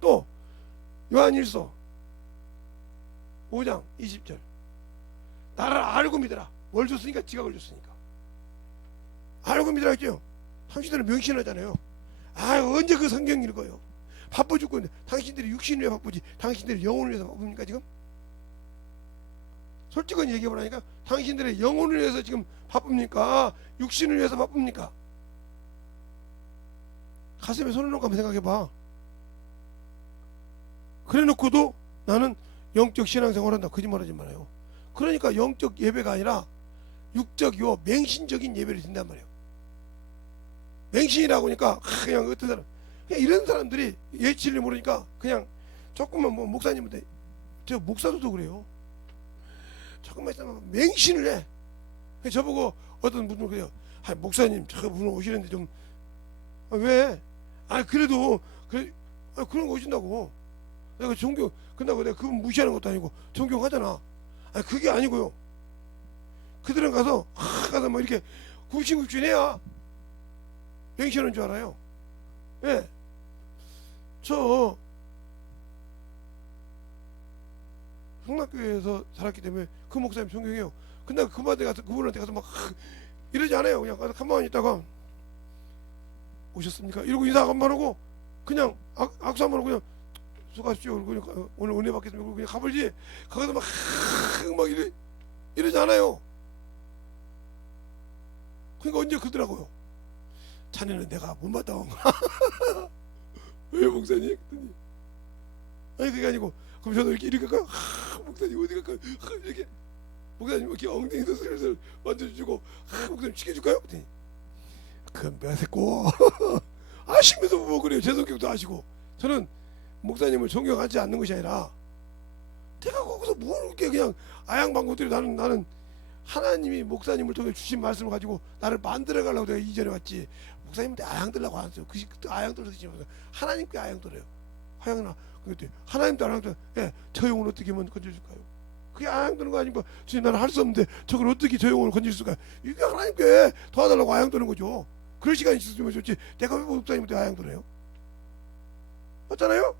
또 요한일서 5장 20절 나를 알고 믿어라. 뭘 줬으니까? 지각을 줬으니까. 알고 믿으라 했죠. 당신들은 명신하잖아요. 언제 그 성경 읽어요? 바빠 죽고 있는데 당신들이 육신을 위해 바쁘지 당신들이 영혼을 위해서 바쁩니까 지금? 솔직히 얘기해보라니까. 당신들의 영혼을 위해서 지금 바쁩니까? 육신을 위해서 바쁩니까? 가슴에 손을 놓고 한번 생각해봐. 그래놓고도 나는 영적 신앙생활을 한다. 거짓말하지 말아요. 그러니까 영적 예배가 아니라 육적이요 맹신적인 예배를 드린단 말이에요. 맹신이라고 하니까 그냥 어떤 사람 그냥 이런 사람들이 예치를 모르니까 그냥 조금만 뭐 목사님한테 저 목사도 그래요. 조금만 있으면 맹신을 해. 저보고 어떤 분은 그래요. 목사님 저 분 오시는데 좀 왜? 그래도 그런 거 오신다고. 내가 존경 끝나고 내가 그분 무시하는 것도 아니고 존경하잖아. 그게 아니고요. 그들은 가서 막 이렇게 굽신굽신해야 맹신하는 줄 알아요. 예. 저 성락교회에서 살았기 때문에 그 목사님 존경해요. 근데 그분한테 가서 막 이러지 않아요. 그냥 가서 가만히 있다가 오셨습니까? 이러고 인사 한번 하고 그냥 악수 한번 하고 그냥 수고하십시오. 그러고 오늘 은혜 받겠습니다. 그러고 그냥 가버리지. 거기서 막 이러지 않아요. 그러니까 언제 그러더라고요. 자네는 내가 못 받아온 거야. 왜 목사님? 그랬더니 그게 아니고 그럼 저도 이렇게 갈까요? 목사님 어디 갈까요? 이렇게 목사님 이렇게 엉덩이도 슬슬 만져주고 목사님 시켜줄까요? 그랬더니 그건 매새고 아시면서 뭐 그래요. 제 성격도 아시고. 저는 목사님을 존경하지 않는 것이 아니라 내가 거기서 뭘 이렇게 그냥 아양방구들이 나는 하나님이 목사님을 통해 주신 말씀을 가지고 나를 만들어 가려고 내가 이전에 왔지 목사님한테 아양들라고 안 했어요. 그 아양들을 쓰지 마세요. 하나님께 아양들어요. 하양나 그랬더니 하나님도 아양들 저 영혼 어떻게 하면 건져줄까요? 그게 아양드는 거 아닙니까? 주님 나는 할 수 없는데 저걸 어떻게 저 영혼을 건질 수가 이게 하나님께 도와달라고 아양드는 거죠. 그럴 시간이 있었으면 좋지 내가 왜 목사님한테 아양들어요? 맞잖아요?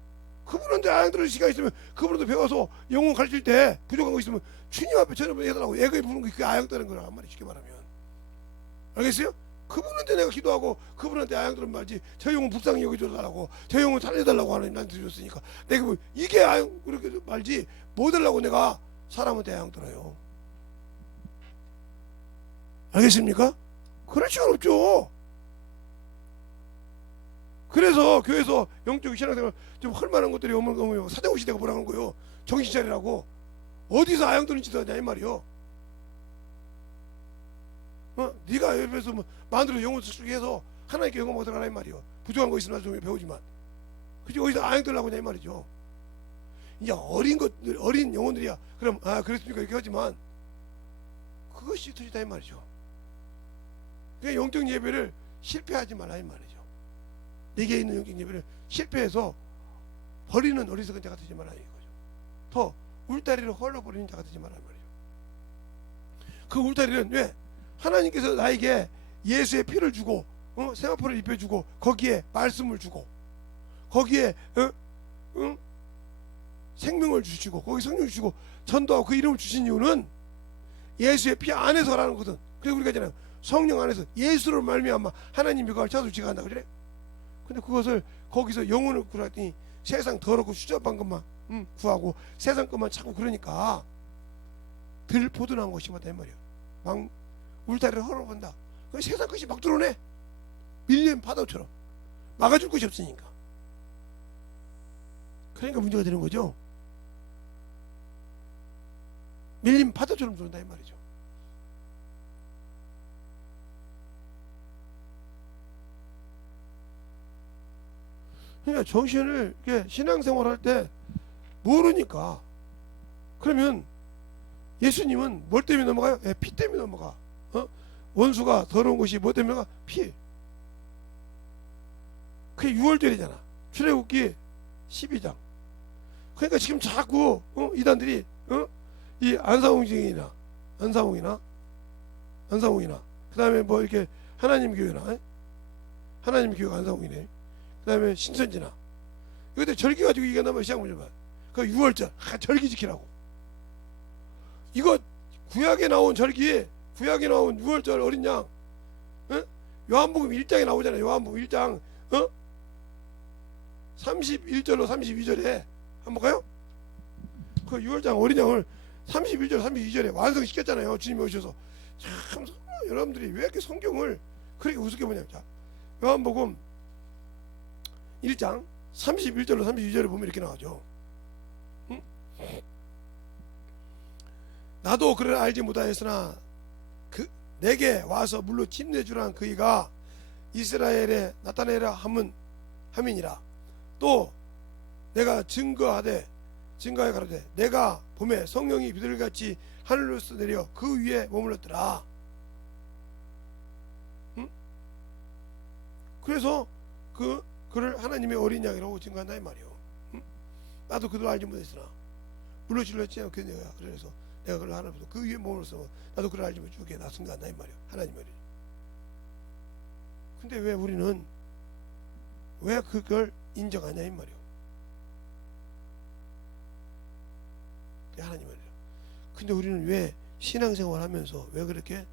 그분한테 아양들을 시간이 있으면 그분한테 배워서 영혼 가르칠 때 부족한 거 있으면 주님 앞에 전화를 해달라고 애거에 부르는 게 그게 아양되는 거라 한 마디 쉽게 말하면. 알겠어요? 그분한테 내가 기도하고 그분한테 아양들은 말지 저 영혼 불쌍히 여겨줘달라고 저 영혼 살려달라고 하나님 나한테 주셨으니까 내가 뭐 이게 아양 그렇게 말지 뭐 달라고 내가 사람한테 아양들어요. 알겠습니까? 그럴 시간 없죠. 그래서 교회에서 영적 신앙생활 좀 할만한 것들이 오면 사장우 시대가 뭐라는 거예요. 정신 차리라고. 어디서 아양드는 짓을 하냐 이 말이요. 네가 옆에서 뭐 마음대로 영혼 쓰게 해서 하나님께 영혼 얻어가라 이 말이요. 부족한 거 있으면 나중에 배우지만 그치 어디서 아양들라고 하냐 이 말이죠. 이제 어린 영혼들이야. 그럼 그랬습니까 이렇게 하지만 그것이 틀리다 이 말이죠. 그러니까 영적 예배를 실패하지 말라 이 말이죠. 내게 있는 영적 예배를 실패해서 버리는 어리석은 자가 되지 말라 이거죠. 더 울타리를 헐러버리는 자가 되지 말라 말이죠. 그 울타리는 왜? 하나님께서 나에게 예수의 피를 주고 세마포를 입혀주고 거기에 말씀을 주고 거기에 생명을 주시고 거기 성령을 주시고 전도하고 그 이름을 주신 이유는 예수의 피 안에서라는 거거든. 그래서 우리가 있잖아요. 성령 안에서 예수를 말미암아 하나님 영광을 찾아 지간다 그래. 근데 그것을 거기서 영혼을 구하더니 세상 더럽고 수잡한 것만 구하고 세상 것만 찾고 그러니까 덜 포도난 것이 맞다 이 말이야. 막 울타리를 헐어본다. 그 세상 것이 막 들어오네. 밀린 파도처럼 막아줄 것이 없으니까. 그러니까 문제가 되는 거죠. 밀린 파도처럼 들어온다 이 말이죠. 그러니까 정신을 이렇게 신앙생활 할 때 모르니까. 그러면 예수님은 뭘 때문에 넘어가요? 예, 피 때문에 넘어가. 원수가 더러운 것이 뭐 때문에 가? 피. 그게 6월절이잖아. 출애굽기 12장. 그러니까 지금 자꾸 이단들이 이 안상홍이나 그 다음에 뭐 이렇게 하나님 교회나 하나님 교회가 안상홍이네. 그 다음에 신천지나 이것들 절기 가지고 이겨나면 시작 문제 봐. 그 6월절 절기 지키라고. 이거 구약에 나온 절기, 구약에 나온 6월절 어린 양, 요한복음 1장에 나오잖아요. 요한복음 1장 31절로 32절에 한번 볼까요? 그 6월장 어린 양을 31절 32절에 완성시켰잖아요. 주님이 오셔서. 참 여러분들이 왜 이렇게 성경을 그렇게 우습게 보냐면, 자, 요한복음 1장 31절로 32절에 보면 이렇게 나오죠. 응? 나도 그를 알지 못하였으나 내게 와서 물로 침내주란 그이가 이스라엘에 나타내라 함이니라. 또 내가 증거하여 가로되 내가 봄에 성령이 비둘기같이 하늘로서 내려 그 위에 머물렀더라. 응? 그래서 그를 하나님의 어린 양이라고 증거한다 이 말이요. 응? 나도 그들 알지 못했으나 물로 질렀지 않게 내가 그래서 내가 그를 하나님으로 그 위에 머물러서 나도 그를 알지 못해 나 증거한다 이 말이요. 하나님의 어린. 근데 왜 우리는 왜 그걸 인정하냐 이 말이요. 하나님 말이요. 근데 우리는 왜 신앙생활 하면서 왜 그렇게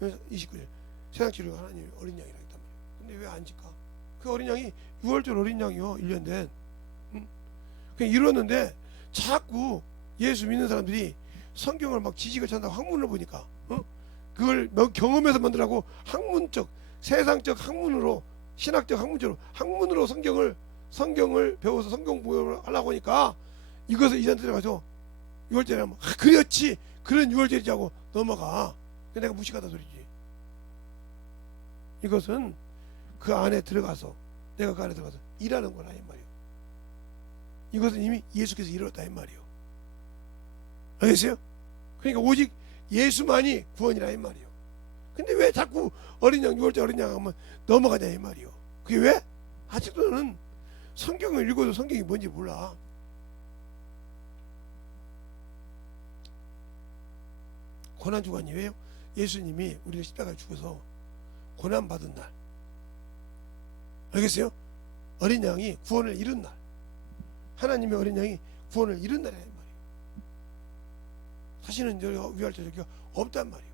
29절 세상 치료가 하나님 어린 양이라 했단 말이에요. 근데 왜 안 지까? 그 어린 양이 6월절 어린 양이요. 1년 된. 그냥 이뤘는데 자꾸 예수 믿는 사람들이 성경을 막 지식을 찾는다고 학문을 보니까 그걸 경험해서 만들라고 학문적 세상적 학문으로 신학적 학문으로 성경을 배워서 성경 공부를 하려고 하니까 이것을 이단들에 가서 6월절에 하면 그렇지 그런 6월절이자고 넘어가. 내가 무식하다 소리지. 이것은 그 안에 들어가서 내가 그 안에 들어가서 일하는 거라 이 말이에요. 이것은 이미 예수께서 이뤘다 이 말이에요. 알겠어요? 그러니까 오직 예수만이 구원이라 이 말이에요. 근데 왜 자꾸 어린 양 6월절 어린 양 하면 넘어가냐 이 말이에요. 그게 왜? 아직도 너는 성경을 읽어도 성경이 뭔지 몰라. 고난주간이 왜요? 예수님이 우리가 십자가에 죽어서 고난받은 날. 알겠어요? 어린 양이 구원을 이룬 날. 하나님의 어린 양이 구원을 이룬 날이란 말이에요. 사실은 위할 자격이 없단 말이에요.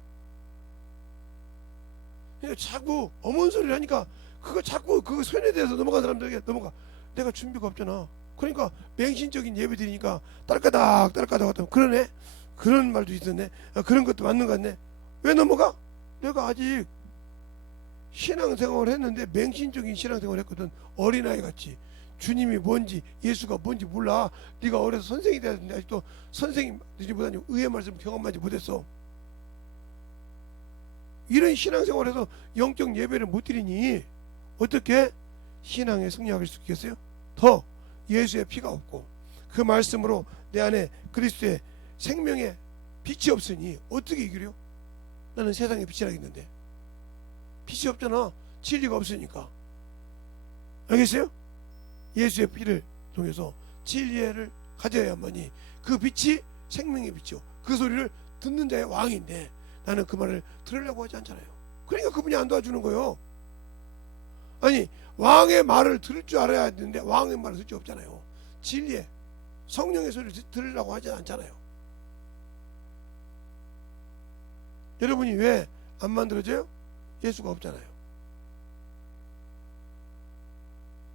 그러니까 자꾸 어머니 소리를 하니까 그거 손에 대해서 넘어간 사람들에게 넘어가. 내가 준비가 없잖아. 그러니까 맹신적인 예배 드리니까 딸까닥 하다 그러네. 그런 말도 있었네. 그런 것도 맞는 것 같네. 왜 넘어가? 내가 아직 신앙생활을 했는데 맹신적인 신앙생활을 했거든. 어린아이 같이. 주님이 뭔지 예수가 뭔지 몰라. 네가 어려서 선생이 돼야 되는데 아직도 선생님들이보다는 의의 말씀을 경험하지 못했어. 이런 신앙생활에서 영적 예배를 못 드리니 어떻게 신앙에 승리할 수 있겠어요? 더 예수의 피가 없고 그 말씀으로 내 안에 그리스도의 생명의 빛이 없으니 어떻게 이기려? 나는 세상의 빛이라 했는데 빛이 없잖아. 진리가 없으니까. 알겠어요? 예수의 피를 통해서 진리를 가져야만이 그 빛이 생명의 빛이요. 그 소리를 듣는 자의 왕인데 나는 그 말을 들으려고 하지 않잖아요. 그러니까 그분이 안 도와주는 거예요. 아니 왕의 말을 들을 줄 알아야 되는데 왕의 말을 들을 줄 없잖아요. 진리의 성령의 소리를 들으려고 하지 않잖아요. 여러분이 왜 안 만들어져요? 예수가 없잖아요.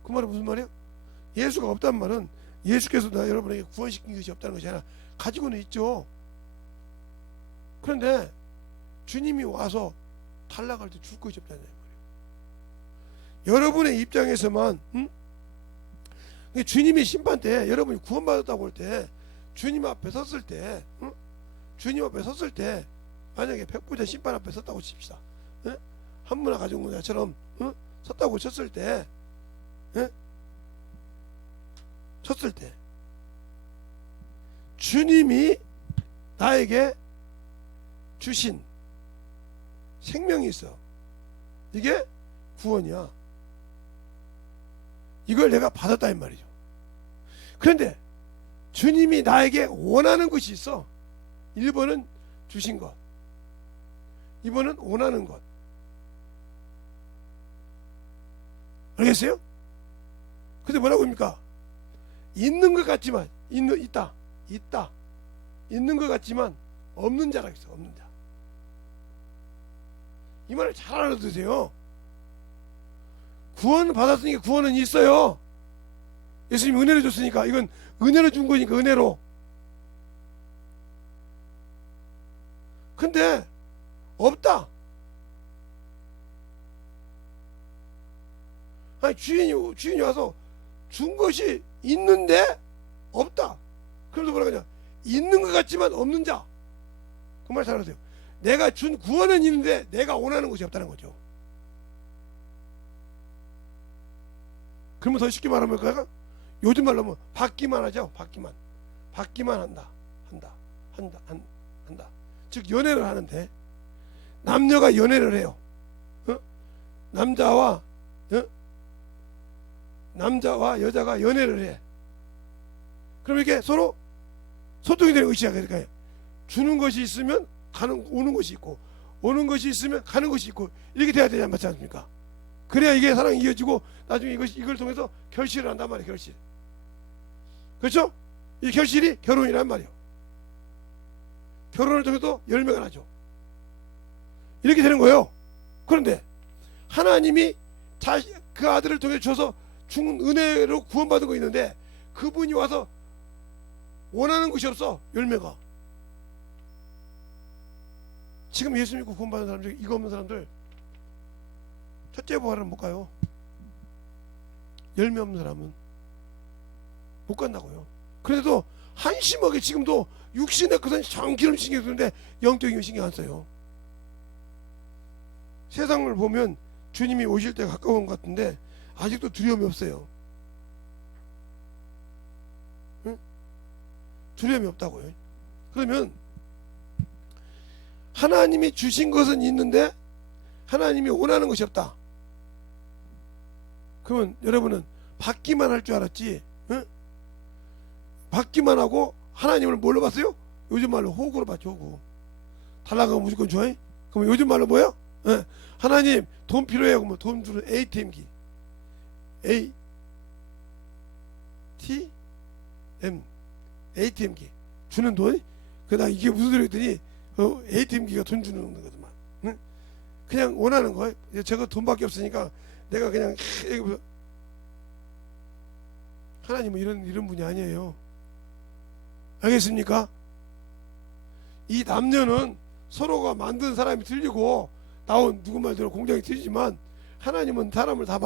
그 말은 무슨 말이에요? 예수가 없다는 말은 예수께서 여러분에게 구원시킨 것이 없다는 것이 아니라 가지고는 있죠. 그런데 주님이 와서 탈락할 때 줄 것이 없다는 말이에요. 여러분의 입장에서만 주님이 심판 때 여러분이 구원받았다고 할 때 주님 앞에 섰을 때 만약에 백부자 심판 앞에 섰다고 칩시다. 한문화 가정문화처럼 섰다고 쳤을 때 쳤을 때 주님이 나에게 주신 생명이 있어. 이게 구원이야. 이걸 내가 받았다 이 말이죠. 그런데 주님이 나에게 원하는 것이 있어. 1번은 주신 것, 2번은 원하는 것. 알겠어요? 근데 뭐라고 합니까? 있는 것 같지만 있다 있는 것 같지만 없는 자라 했어. 없는 자. 이 말을 잘 알아두세요. 구원 받았으니까 구원은 있어요. 예수님이 은혜로 줬으니까 이건 은혜로 준 거니까 은혜로. 근데 없다. 아니 주인이 와서 준 것이 있는데 없다. 그래서 뭐라 그러냐? 있는 것 같지만 없는 자. 그 말 잘 알아두세요. 내가 준 구원은 있는데 내가 원하는 것이 없다는 거죠. 그러면 더 쉽게 말하면 뭐까? 요즘 말로 하면 받기만 하죠. 받기만 한다. 즉 연애를 하는데 남녀가 연애를 해요. 남자와 여자가 연애를 해. 그럼 이렇게 서로 소통이 되는 것이 그러니까 주는 것이 있으면 오는 것이 있고, 오는 것이 있으면 가는 것이 있고, 이렇게 돼야 되지 않습니까? 그래야 이게 사랑이 이어지고 나중에 이걸 통해서 결실을 한단 말이에요. 결실. 그렇죠? 이 결실이 결혼이란 말이에요. 결혼을 통해서 열매가 나죠. 이렇게 되는 거예요. 그런데 하나님이 그 아들을 통해 주셔서 준 은혜로 구원받은 거 있는데 그분이 와서 원하는 것이 없어. 열매가. 지금 예수 믿고 구원받은 사람 중에 이거 없는 사람들 첫째 부활은 못 가요. 열매 없는 사람은 못 간다고요. 그래도 한심하게 지금도 육신의 것은 정기름 신경 쓰는데 영적인 거 신경 안 써요. 세상을 보면 주님이 오실 때 가까운 것 같은데 아직도 두려움이 없어요. 응? 두려움이 없다고요. 그러면 하나님이 주신 것은 있는데 하나님이 원하는 것이 없다. 그러면 여러분은 받기만 할 줄 알았지, 응? 받기만 하고 하나님을 뭘로 봤어요? 요즘 말로 호구로 봤죠. 호구. 달라고 무조건 좋아해? 그럼 요즘 말로 뭐야? 예. 하나님 돈 필요해요. 그러면 돈 주는 ATM기. ATM기 주는 돈? 그러다 이게 무슨 소리 했더니 ATM기가 돈 주는 거거든만. 응? 그냥 원하는 거. 제가 돈밖에 없으니까 내가 그냥 하나님은 이런 분이 아니에요. 알겠습니까? 이 남녀는 서로가 만든 사람이 틀리고 나온 누구 말대로 공장이 틀리지만 하나님은 사람을 다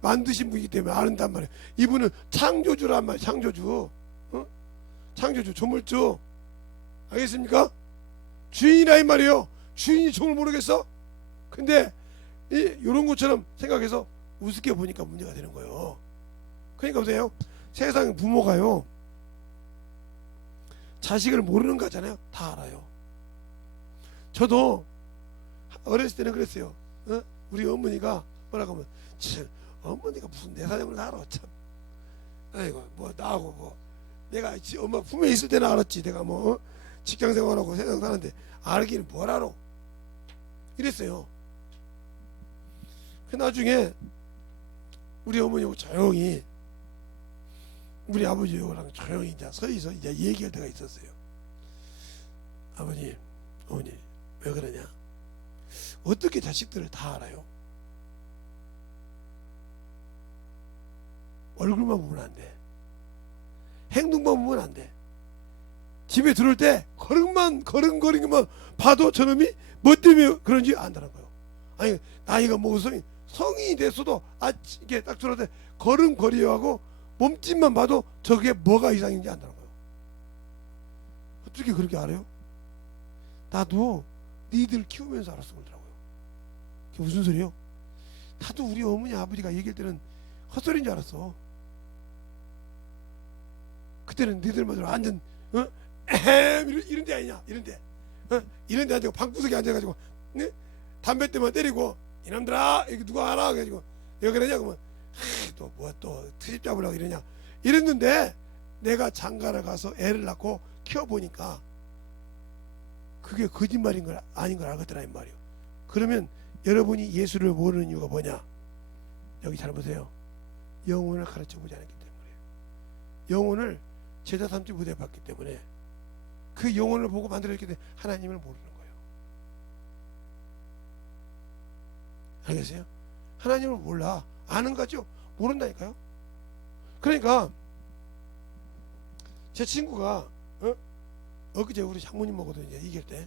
만드신 분이기 때문에 아는단 말이에요. 이분은 창조주란 말이에요. 창조주. 창조주, 조물주. 알겠습니까? 주인이라 이 말이에요. 주인이 종을 모르겠어? 근데 이런 것처럼 생각해서 우습게 보니까 문제가 되는 거예요. 그러니까 보세요. 세상 부모가요, 자식을 모르는 거잖아요. 다 알아요. 저도 어렸을 때는 그랬어요. 우리 어머니가 뭐라고 하면 참 어머니가 무슨 내 사정을 알아. 참 아이고 뭐 나하고 뭐 내가 엄마 품에 있을 때는 알았지. 내가 뭐 직장 생활하고 세상 사는데 알기는 뭘 알아. 이랬어요. 그 나중에 우리 어머니하고 조용히 우리 아버지하고랑 조용히 이제 서서 이제 얘기할 때가 있었어요. 아버님, 어머니 왜 그러냐? 어떻게 자식들을 다 알아요? 얼굴만 보면 안 돼. 행동만 보면 안 돼. 집에 들어올 때 걸음걸이만 봐도 저놈이 뭐 때문에 그런지 안다는 거예요. 아니 나이가 먹어서 성인이 됐어도 이게 딱 들어올 때 걸음걸이하고 몸짓만 봐도 저게 뭐가 이상인지 안다는 거예요. 어떻게 그렇게 알아요? 나도 니들 키우면서 알았어 그러더라고요. 그게 무슨 소리예요? 나도 우리 어머니 아버지가 얘기할 때는 헛소리인 줄 알았어. 그때는 니들마다 완전 에헴 이런 데 아니냐, 이런 데 이런 데 앉아서 방구석에 앉아가지고 담배 때만 때리고 이놈들아 이거 누가 알아 그래가지고 왜 그러냐 그러면 또 뭐야 또 트집 잡으려고 이러냐 이랬는데, 내가 장가를 가서 애를 낳고 키워보니까 그게 거짓말인 걸 아닌 걸 알겠더라 이 말이요. 그러면 여러분이 예수를 모르는 이유가 뭐냐? 여기 잘 보세요. 영혼을 가르쳐 보지 않았기 때문에, 영혼을 제자 삼지 못해 봤기 때문에, 그 영혼을 보고 만들어졌기 때문에 하나님을 모르는 거예요. 알겠어요? 하나님을 몰라. 아는 거죠? 모른다니까요. 그러니까 제 친구가 엊그제 우리 장모님하고도 이제 얘기할 때,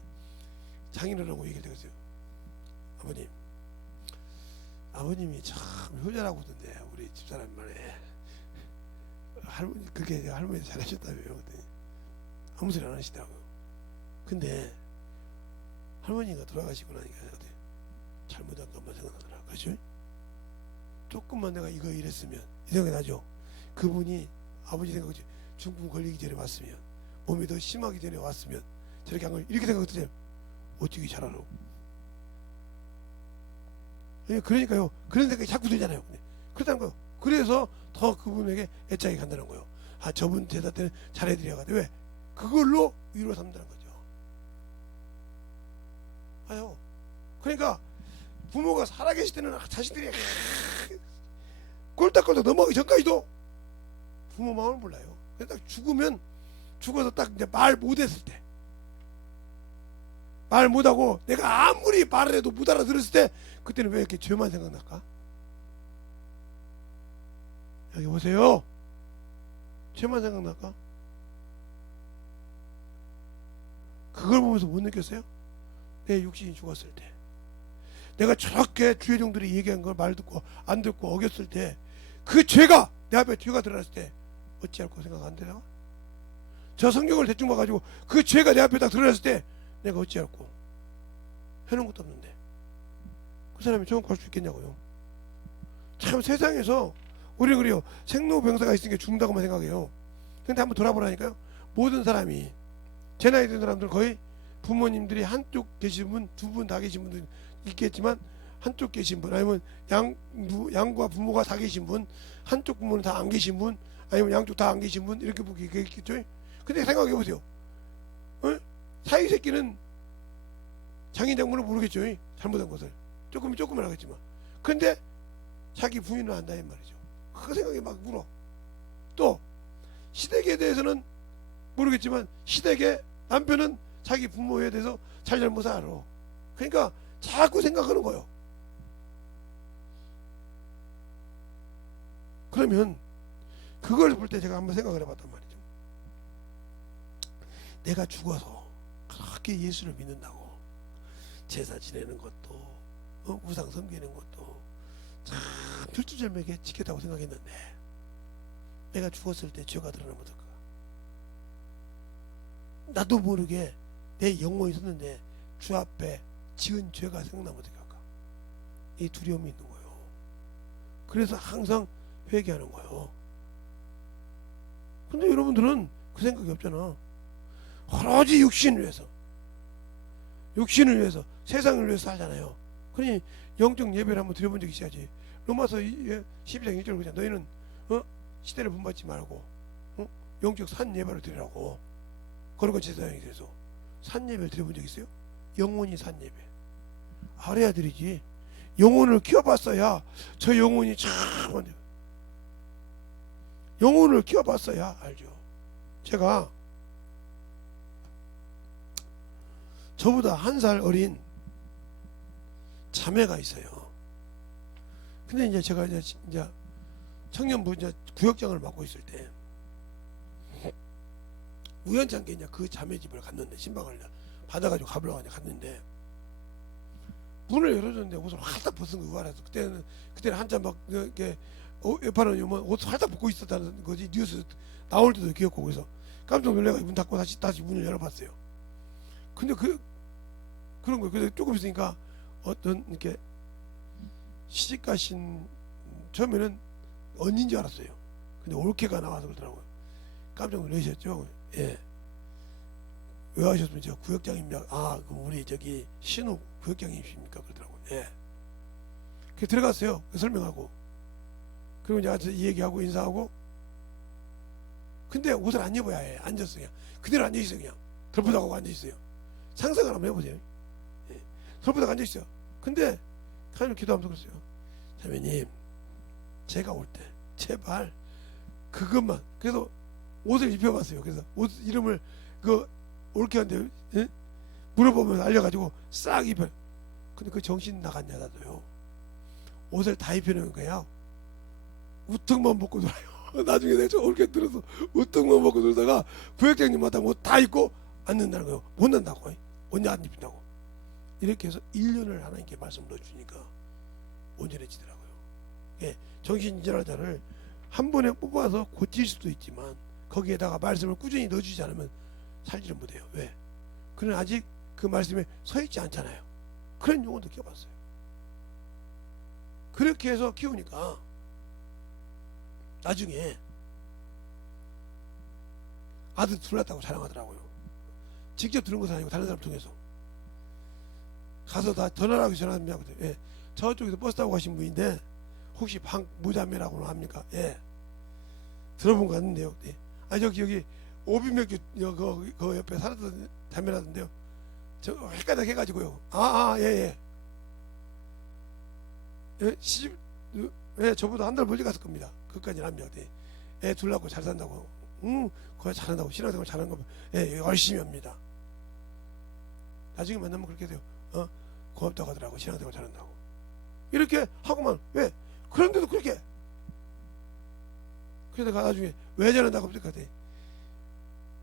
장인어른하고 얘기할 때 그랬어요. 아버님이 참 효자라고 하던데 우리 집사람 말에 할머니, 그게 할머니 잘하셨다며요. 그랬더니 아무 소리 안 하시더라고요. 근데 할머니가 돌아가시고 나니까 잘못한 것만 생각나더라. 그렇죠? 조금만 내가 이거 이랬으면, 이 생각이 나죠. 그분이 아버지 생각이지, 중풍 걸리기 전에 왔으면, 몸이 더 심하기 전에 왔으면 저렇게 한 걸 이렇게 생각했더니 어찌게 잘 알아. 그러니까요, 그런 생각이 자꾸 들잖아요. 그렇다는 거예요. 그래서 더 그분에게 애착이 간다는 거예요. 아, 저분 제자 때는 잘해드려야 돼. 왜? 그걸로 위로 삼다는 거죠. 아요. 그러니까 부모가 살아계실 때는 자신들이 꼴딱꼴딱 넘어가기 전까지도 부모 마음을 몰라요. 그래서 딱 죽으면, 죽어서 딱 이제 말 못했을 때, 말 못하고 내가 아무리 말을 해도 못 알아들었을 때, 그때는 왜 이렇게 죄만 생각날까? 여기 보세요. 죄만 생각날까? 그걸 보면서 못 느꼈어요? 내 육신이 죽었을 때, 내가 저렇게 주의 종들이 얘기한 걸 말 듣고 안 듣고 어겼을 때, 그 죄가 내 앞에 죄가 드러났을 때 어찌할까 생각 안 돼요? 저 성경을 대충 봐가지고 그 죄가 내 앞에 딱 드러났을 때 내가 어찌할까? 해놓은 것도 없는데 그 사람이 좋은 거 할 수 있겠냐고요. 참 세상에서 우리는 그래요. 생로병사가 있으니까 죽는다고만 생각해요. 근데 한번 돌아보라니까요. 모든 사람이, 제 나이 든 사람들 거의 부모님들이 한쪽 계신 분, 두 분 다 계신 분도 있겠지만, 한쪽 계신 분, 아니면 양과 부모가 다 계신 분, 한쪽 부모는 다 안 계신 분, 아니면 양쪽 다 안 계신 분, 이렇게 보겠죠. 근데 생각해 보세요. 사위새끼는 장인장모는 모르겠죠. 잘못한 것을 조금은 알겠지만, 근데 자기 부인은 안다 이 말이죠. 그 생각이 막 물어. 또 시댁에 대해서는 모르겠지만, 시댁의 남편은 자기 부모에 대해서 잘못을 알아. 그러니까 자꾸 생각하는 거예요. 그러면 그걸 볼 때 제가 한번 생각을 해봤단 말이죠. 내가 죽어서 그렇게 예수를 믿는다고 제사 지내는 것도 우상 섬기는 것도 참 철두철미하게 지켰다고 생각했는데, 내가 죽었을 때 죄가 드러나면 어떨까? 나도 모르게 내 영혼이 있었는데 주 앞에 지은 죄가 생각나면 어떡할까? 이 두려움이 있는 거예요. 그래서 항상 회개하는 거예요. 근데 여러분들은 그 생각이 없잖아. 오로지 육신을 위해서, 세상을 위해서 살잖아요. 그러니 영적 예배를 한번 드려본 적이 있어야지. 로마서 12장 1절 그러잖아. 너희는 시대를 본받지 말고 영적 산 예배를 드리라고. 그러고 제사장이 돼서 산 예배를 드려본 적 있어요? 영혼이 산 예배 알아야 드리지. 영혼을 키워봤어야 저 영혼이 참 영혼을 키워봤어야 알죠. 제가 저보다 1살 어린 자매가 있어요. 근데 이제 제가 이제 청년부 구역장을 맡고 있을 때 우연찮게 이제 그 자매 집을 갔는데, 신방을 받아가지고 가보려고 갔는데, 문을 열어줬는데 옷을 활짝 벗은 거 알아서, 그때는 한참 막 이렇게 여파는 옷 활짝 벗고 있었다는 거지. 뉴스 나올 때도 기억하고, 그래서 깜짝 놀래가지고 문 닫고 다시 문을 열어봤어요. 근데 그런 거예요. 그래서 조금 있으니까 어떤 이렇게 시집 가신, 처음에는 언니인 줄 알았어요. 근데 올케가 나와서 그러더라고요. 깜짝 놀라셨죠. 예. 왜 하셨으면 제가 구역장입니다. 아, 그럼 우리 저기 신우 구역장님이십니까? 그러더라고요. 예. 그 들어갔어요. 설명하고. 그리고 이제 와서 이 얘기하고 인사하고. 근데 옷을 안 입어야 해. 앉았어요. 그냥. 그대로 앉아있어요. 그냥. 덜프다고 앉아있어요. 상상을 한번 해보세요. 예. 덜프다고 앉아있어요. 근데 하나님 기도하면서 그랬어요. 자매님, 제가 올 때 제발 그것만. 그래서 옷을 입혀봤어요. 그래서 옷 이름을 그 옳게 한데 예? 물어보면 알려가지고 싹 입혀. 근데 그 정신 나간 여자도요. 옷을 다 입혀놓은 거야. 우통만 벗고 놀아요. 나중에 내가 저 옳게 들어서 우통만 벗고 놀다가 구역장님 마다 옷 다 입고 앉는다는 거예요. 못 난다고. 언제 안 입힌다고. 이렇게 해서 1년을 하나님께 말씀 넣어주니까 온전해지더라고요. 예, 정신질환자를 한 번에 뽑아서 고칠 수도 있지만 거기에다가 말씀을 꾸준히 넣어주지 않으면 살지를 못해요. 왜? 그는 아직 그 말씀에 서 있지 않잖아요. 그런 용어도 껴봤어요. 그렇게 해서 키우니까 나중에 아들 둘 낳았다고 자랑하더라고요. 직접 들은 것은 아니고 다른 사람 통해서 가서 다 전화라고 전화합니다. 예, 저쪽에서 버스 타고 가신 분인데 혹시 방무자매라고 합니까? 예, 들어본 것 같은데요. 예. 아 여기 오비맥주 그 옆에 살았던 자매라던데요. 저 헷갈려 해가지고요. 예. 예, 시집 예, 저보다 한 달 멀리 갔을 겁니다. 그까지는 합니다. 애 둘 낳고 잘 산다고. 거기 잘한다고 신앙생활 잘하는 거 예, 열심히 합니다. 나중에 만나면 그렇게 돼요. 고맙다고 하더라고. 신앙생활 잘한다고. 이렇게 하고만 왜? 그런데도 그렇게. 그래서 나중에 왜 저런다고 합니까?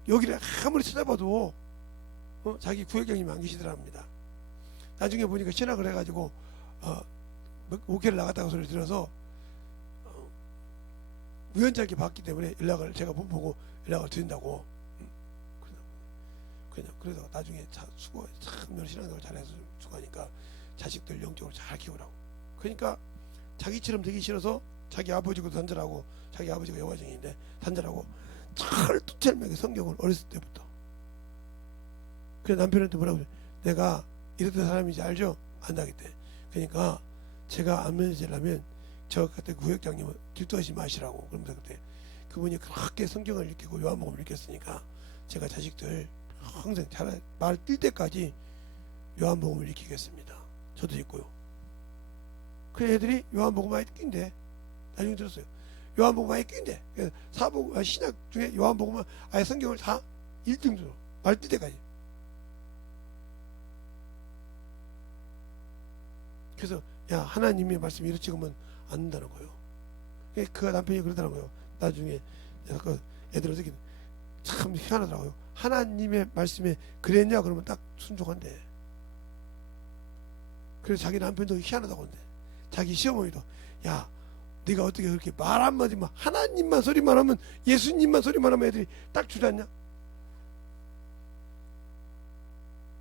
여기를 아무리 찾아봐도 자기 구역장님이 안 계시더랍니다. 나중에 보니까 신학을 해가지고 목회를 나갔다고 소리 들어서 우연찮게 봤기 때문에 연락을 제가 보고 연락을 드린다고. 그래서 나중에 수고 참 신앙생활 잘해서 수고하니까 자식들 영적으로 잘 키우라고. 그러니까 자기처럼 되기 싫어서 자기 아버지도 단절하고 자기 아버지가 영화쟁이인데 단절하고 철두철미하게 성경을 어렸을 때부터. 그래 남편한테 뭐라고 그래? 내가 이랬던 사람인지 알죠? 안다겠대. 그러니까 제가 안 면제라면 저 그때 구역장님은 질투하지 마시라고. 그러면서 그때 그분이 그렇게 성경을 읽히고 요한복음을 읽혔으니까 제가 자식들 항상 말 뛸 때까지 요한복음을 읽히겠습니다. 저도 읽고요. 그 애들이 요한복음 많이 낀대. 나중에 들었어요. 요한복음 많이 낀대. 사복 신약 중에 요한복음은 아예 성경을 다 1등으로 말 뛸 때까지. 그래서 야 하나님의 말씀이 이렇게 찍으면 안 된다는 거예요. 그 남편이 그러더라고요. 나중에 그 애들 어떻게 참 희한하더라고요. 하나님의 말씀에 그랬냐 그러면 딱 순종한대. 그래서 자기 남편도 희한하다고 한대. 자기 시어머니도 야 네가 어떻게 그렇게 말 한마디만 하나님만 소리만 하면 예수님만 소리만 하면 애들이 딱 주저앉냐.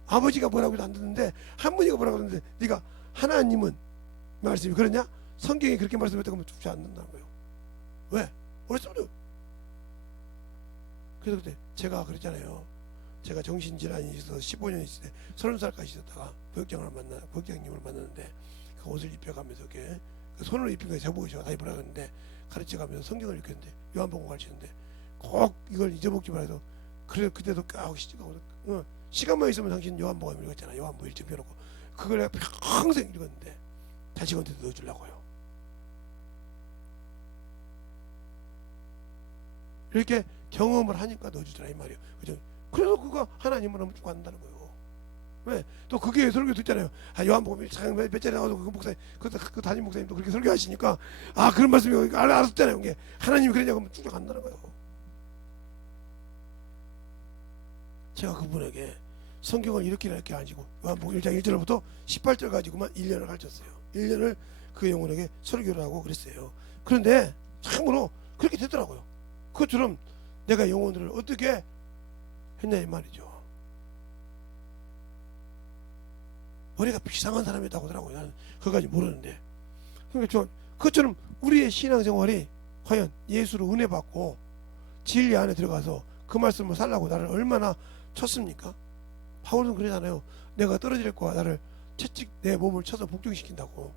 아버지가 뭐라고 해도 안 듣는데 할머니가 뭐라고 하는데 네가 하나님은 말씀이 그러냐? 성경이 그렇게 말씀했다고 하면 죽지 않는다는 거예요. 왜? 어렸을 때부터. 그래서 그때 제가 그랬잖아요. 제가 정신질환이 있어서 15년 있을 때 30살까지 있었다가 구역장님을 만났는데 그 옷을 입혀가면서 이렇게 손으로 입힌 거 제보고 제가 다 입으라 그랬는데 가르쳐가면서 성경을 읽혔는데 요한복음 가르치는데 꼭 이걸 잊어먹지 말아서 그래 그때도 까 시간만 있으면 당신 요한복음 읽었잖아. 요한복음 1점 펴놓고 그걸 내가 평생 읽었는데 자식한테도 넣어주려고요. 이렇게 경험을 하니까 넣어주더라 이 말이에요. 그죠? 그래서 그거 하나님을 너무 죽어간다는 거예요. 왜? 또 그게 설교 듣잖아요. 요한복음 몇 자리 나와서 그 목사님, 그 담임 목사님도 그렇게 설교하시니까 그런 말씀이 알았잖아요. 이게 하나님이 그러냐고 하면 쭉 간다는 거예요. 제가 그분에게 성경을 이렇게 가지고 요한복음 1장 1절부터 18절 가지고만 1년을 가르쳤어요. 1년을 그 영혼에게 설교를 하고 그랬어요. 그런데 참으로 그렇게 되더라고요. 그것처럼 내가 영혼들을 어떻게 했냐 이 말이죠. 머리가 비상한 사람이었다고 하더라고요. 나는 그거까지 모르는데. 그러니까 그것처럼 우리의 신앙생활이 과연 예수로 은혜 받고 진리 안에 들어가서 그 말씀을 살라고 나를 얼마나 쳤습니까? 바울은 그러잖아요. 내가 떨어질 거야. 나를 채찍 내 몸을 쳐서 복종시킨다고.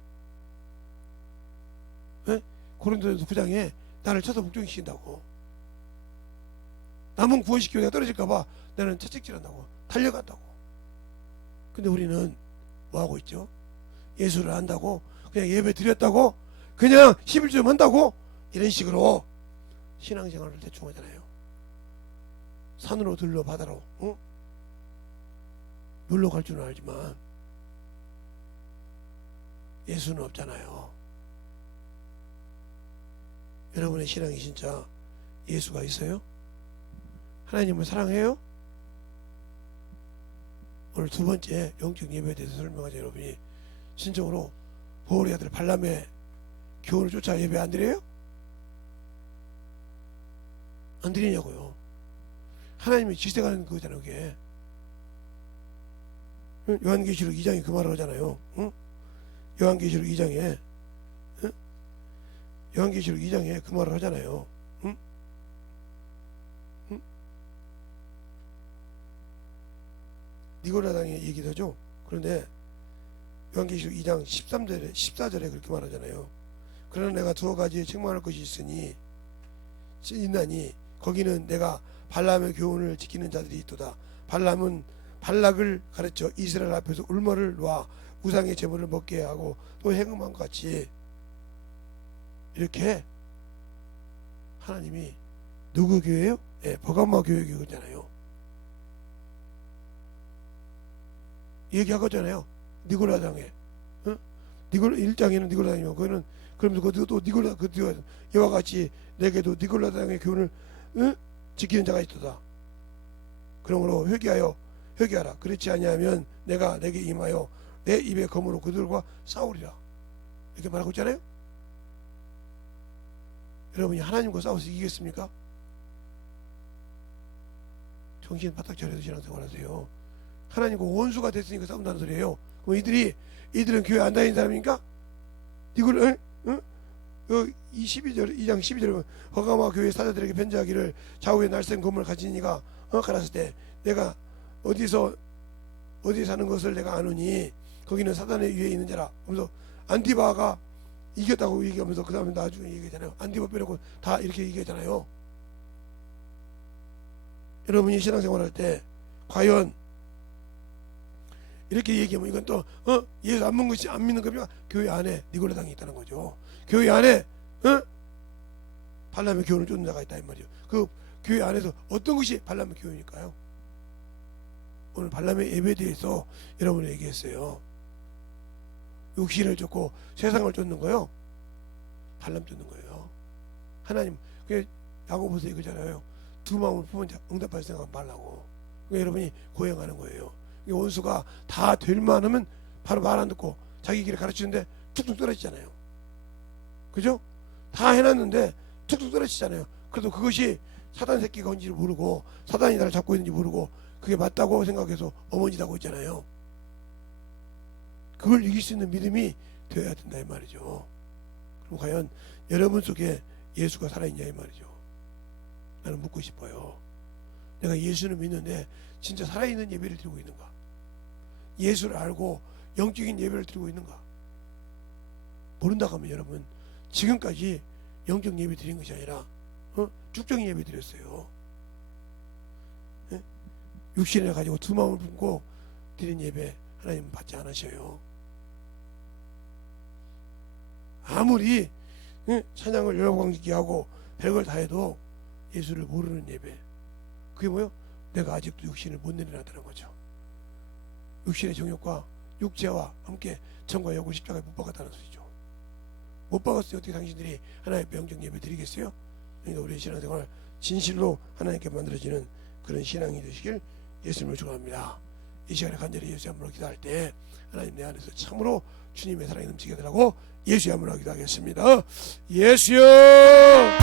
예? 고린도전서 9장에 나를 쳐서 복종시킨다고. 남은 구원시키고 내가 떨어질까봐 나는 채찍질한다고. 달려간다고. 근데 우리는 뭐하고 있죠? 예수를 안다고 그냥 예배 드렸다고 그냥 11조 한다고 이런 식으로 신앙생활을 대충 하잖아요. 산으로 들러 바다로 놀러 갈 줄은 알지만 예수는 없잖아요. 여러분의 신앙이 진짜 예수가 있어요? 하나님을 사랑해요? 오늘 두 번째 영적 예배에 대해서 설명하자. 여러분이 진정으로 보울의 아들 발람의 교훈을 쫓아 예배 안 드려요? 안 드리냐고요. 하나님이 질색하는 거잖아요. 그게 요한계시록 2장에 그 말을 하잖아요. 응? 요한계시록 2장에 요한계시록 2장에 그 말을 하잖아요. 응? 응? 니고라당의 얘기도 하죠. 그런데 요한계시록 2장 13절에 14절에 그렇게 말하잖아요. 그러나 내가 두어 가지에 책망할 것이 있나니 거기는 내가 발람의 교훈을 지키는 자들이 있도다. 발람은 발락을 가르쳐 이스라엘 앞에서 울머를 놓아 우상의 제물을 먹게 하고 또 행음한 것 같이 이렇게 하나님이 누구 교회요? 예, 버가마 교회 교회잖아요. 얘기하거잖아요. 니고라당에 니골 1장에는 니고라당이요. 거기는 그러면서 그것도 니골라 그 이와 같이 내게도 니골라당의 교훈을 지키는 자가 있도다. 그러므로 회개하라. 그렇지 아니하면 내가 내게 임하여 내 입의 검으로 그들과 싸우리라. 이렇게 말하고 있잖아요. 여러분이 하나님과 싸워서 이기겠습니까? 정신 바짝 차려서 신앙생활 하세요. 하나님과 원수가 됐으니까 싸운다는 소리예요. 그럼 이들은 교회 안 다니는 사람입니까? 이걸 2장 12절에 허가마 교회 사자들에게 편지하기를 좌우에 날쌘 검을 가진 이가 가랐을 때 내가 어디에 사는 것을 내가 아노니 거기는 사단의 위에 있는 자라. 그래서 안디바가 이겼다고 얘기하면서 그 다음에 나중에 얘기하잖아요. 안디바 빼놓고 다 이렇게 얘기하잖아요. 여러분이 신앙생활 할 때 과연 이렇게 얘기하면 이건 또 예수 안 믿는 겁니까? 교회 안에 니골라당이 있다는 거죠. 교회 안에 발람의 교훈을 쫓는 자가 있다 이 말이에요. 그 교회 안에서 어떤 것이 발람의 교훈일까요? 오늘 발람의 예배에 대해서 여러분이 얘기했어요. 육신을 쫓고 세상을 쫓는 거요. 발람 쫓는 거예요. 하나님 그게 야고보서 이거잖아요. 두 마음을 품은 자 응답할 생각 말라고. 그러니까 여러분이 고행하는 거예요. 원수가 다 될 만하면 바로 말 안 듣고 자기 길을 가르치는데 툭툭 떨어지잖아요. 그죠? 다 해놨는데 툭툭 떨어지잖아요. 그래도 그것이 사단 새끼가 온지 모르고 사단이 나를 잡고 있는지 모르고 그게 맞다고 생각해서 어머니다고 있잖아요. 그걸 이길 수 있는 믿음이 되어야 된다 이 말이죠. 그럼 과연 여러분 속에 예수가 살아있냐 이 말이죠. 나는 묻고 싶어요. 내가 예수를 믿는데 진짜 살아있는 예배를 드리고 있는가? 예수를 알고 영적인 예배를 드리고 있는가? 모른다고 하면 여러분 지금까지 영적 예배 드린 것이 아니라 축적인 예배 드렸어요. 육신을 가지고 두 마음을 품고 드린 예배 하나님은 받지 않으셔요. 아무리 찬양을 열광지게 하고 별걸 다 해도 예수를 모르는 예배, 그게 뭐요? 내가 아직도 육신을 못 내려놨다는 거죠. 육신의 정욕과 육체와 함께 천과 역을 십자가에 못 박았다는 소리죠. 못 박았어요. 어떻게 당신들이 하나님의 영적 예배 드리겠어요? 그러니까 우리의 신앙생활 진실로 하나님께 만들어지는 그런 신앙이 되시길 예수님을 축원합니다. 이 시간에 간절히 예수의 한번로 기도할 때 하나님 내 안에서 참으로 주님의 사랑이 넘치게 하라고 예수의 한번로 기도하겠습니다. 예수여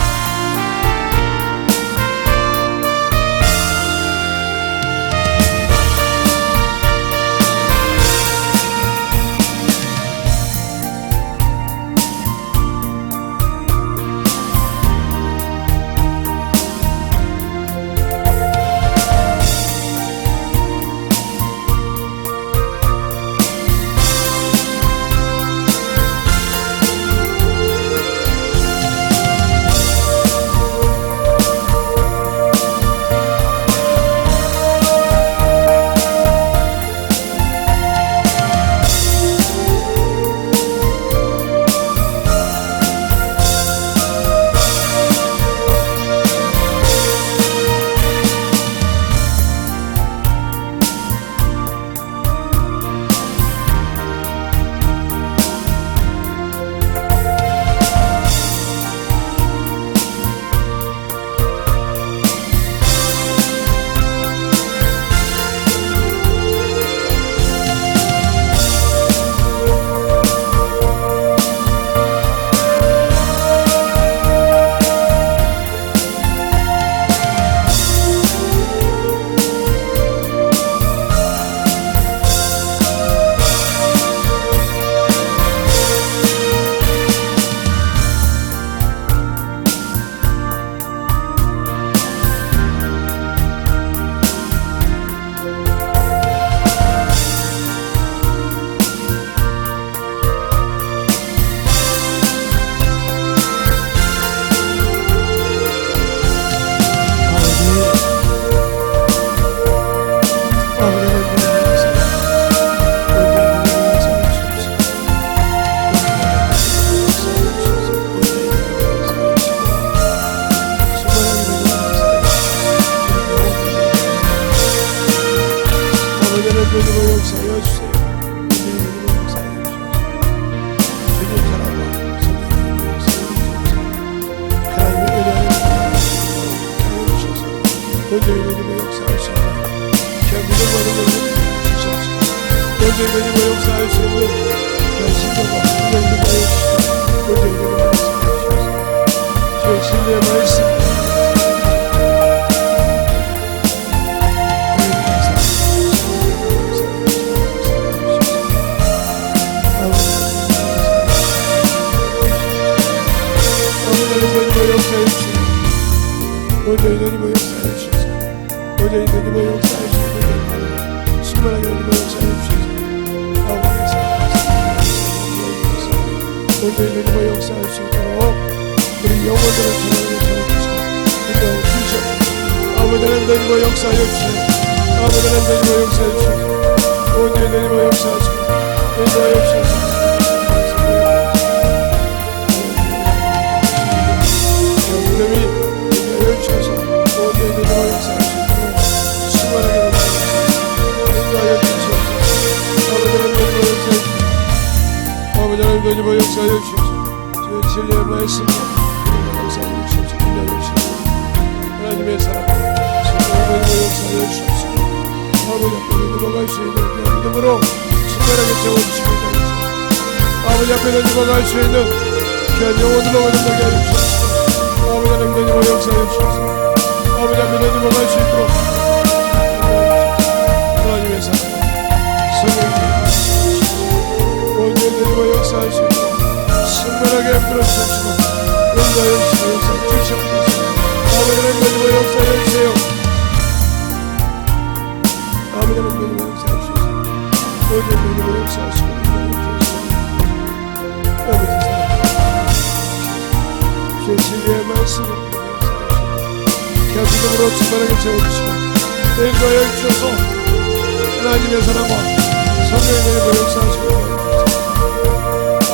주님 역사하여 주세요. 주님 역사하여 주셔서 주님 사랑과 성령님 역사하여 주셔서 하나님의 은혜를 역사하여 주셔서 먼저 주님 역사하시고 귀한 믿음과 능력을 주셔서 먼저 주님 역사할 수 있는 귀한 신령과 능력을 주셔서 먼저 주님 역사하여 주셔서 주의 진리의 말씀 먼저 인원이 역사해 주셔서 먼저 인원이 역사해 주셔서 충만하게 인원이 역사해 주셔서 아버지의 사랑하셔서 먼저 인원이 역사할 수 있도록 우리 영혼들을 전하게 전해주시고 인도하여 주시옵소서. 아버지 하나님 역사하여 주시고 아버지 하나님 역사해 주셔서 먼저 인원이 역사하시고 인도하여 주셔서 믿음이 주셔서 모든 일을 역사할 수 있도록 수고하게 인도하여 주시옵소서. 아버지 하나님 역사하여 주셔서 주의 진리의 말씀과 역사하여 주셔서 인도하여 주셔서 하나님의 사랑과 성령의 역사하여 주셔서 아버지 앞에 넘어갈 수 있는 믿음으로 충만하게 채워주시고 아버지 앞에 넘어갈 수 있는 귀한 영혼들로 거듭나게 하여 주셔서 아버지 하나님 역사해 주셔서 아버지 앞에 넘어갈 수 있도록 하나님의 사랑 성령님 온전히 역사할 수 있도록 충만하게 만들어 주시고 인도하여 주시고 역사해 주시옵소서. 아버지 하나님 역사해 주세요. 아버지 하나님 역사해 주셔서 온전히 역사하시고 인도하여 주시옵소서. 아버지 사랑 주의 진리의 말씀을 믿음으로 충만하게 채워주시고 인도하여 주셔서 하나님의 사랑과 성령의 역사하시고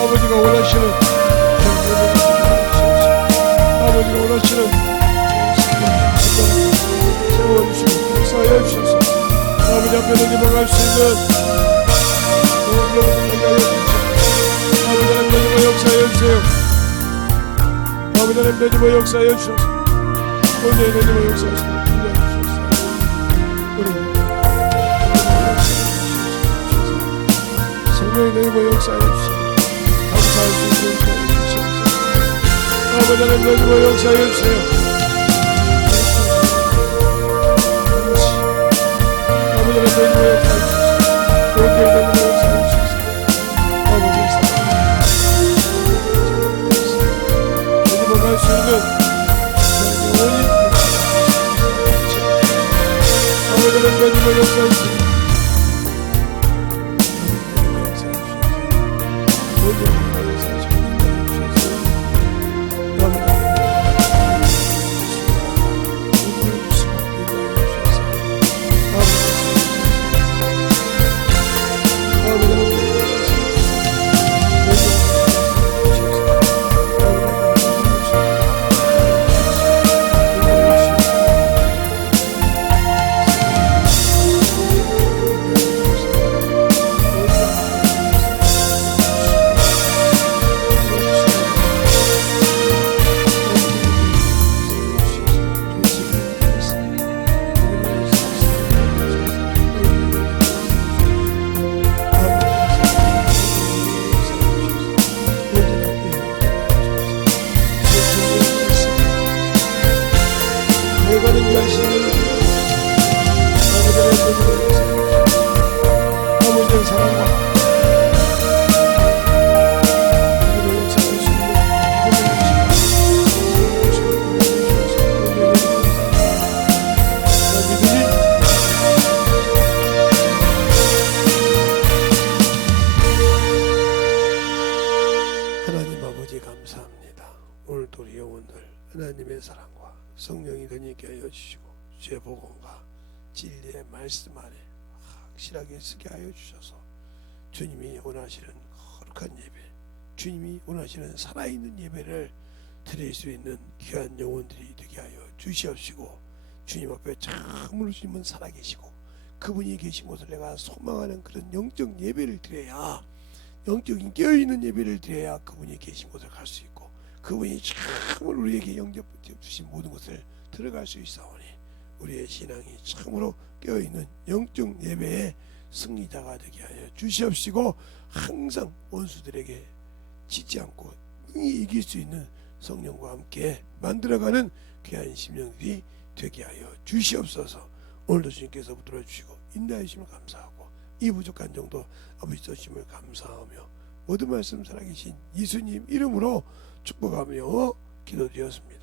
아버지가 원하시는 아버지가 원하시는 채워주시고 역사하여 주셔서 아버지 앞에 넘어갈 수 있는 아버지 하나님 역사하여 주세요. 아버지 하나님 역사하여 주셔서 오늘 하나님의 역사하시고 인도하여 주셔서 우리 성령의 내부 역사하여 주시고 감사할 수 있는 인도하여 주시옵소서. 아버지 하나님 내부 역사하여 주세요. 아버지 하나님 내부 역사하여 주셔서 오늘 내부 역사하여 주셔서 아버지의 사랑 내부 갈 수 있는 아버지 역사해 주세요. 오늘도 우리 영혼들 하나님의 사랑과 성령이 되게 하여 주시고 주의 복음과 진리의 말씀 안에 확실하게 서게 하여 주셔서 주님이 원하시는 거룩한 예배, 주님이 원하시는 살아있는 예배를 드릴 수 있는 귀한 영혼들이 되게 하여 주시옵시고, 주님 앞에 참으로 주님은 살아계시고 그분이 계신 곳을 내가 소망하는 그런 영적 예배를 드려야, 영적인 깨어있는 예배를 드려야 그분이 계신 곳을 갈 수 있고, 그분이 참으로 우리에게 영접 주신 모든 것을 들어갈 수 있사오니 우리의 신앙이 참으로 깨어있는 영적 예배의 승리자가 되게 하여 주시옵시고, 항상 원수들에게 지지 않고 능히 이길 수 있는 성령과 함께 만들어가는 귀한 심령들이 되게 하여 주시옵소서. 오늘도 주님께서 붙들어 주시고 인도해 주심을 감사하고, 이 부족한 정도 아버지 주심을 감사하며 모든 말씀 살아계신 예수님 이름으로 축복하며 기도드렸습니다.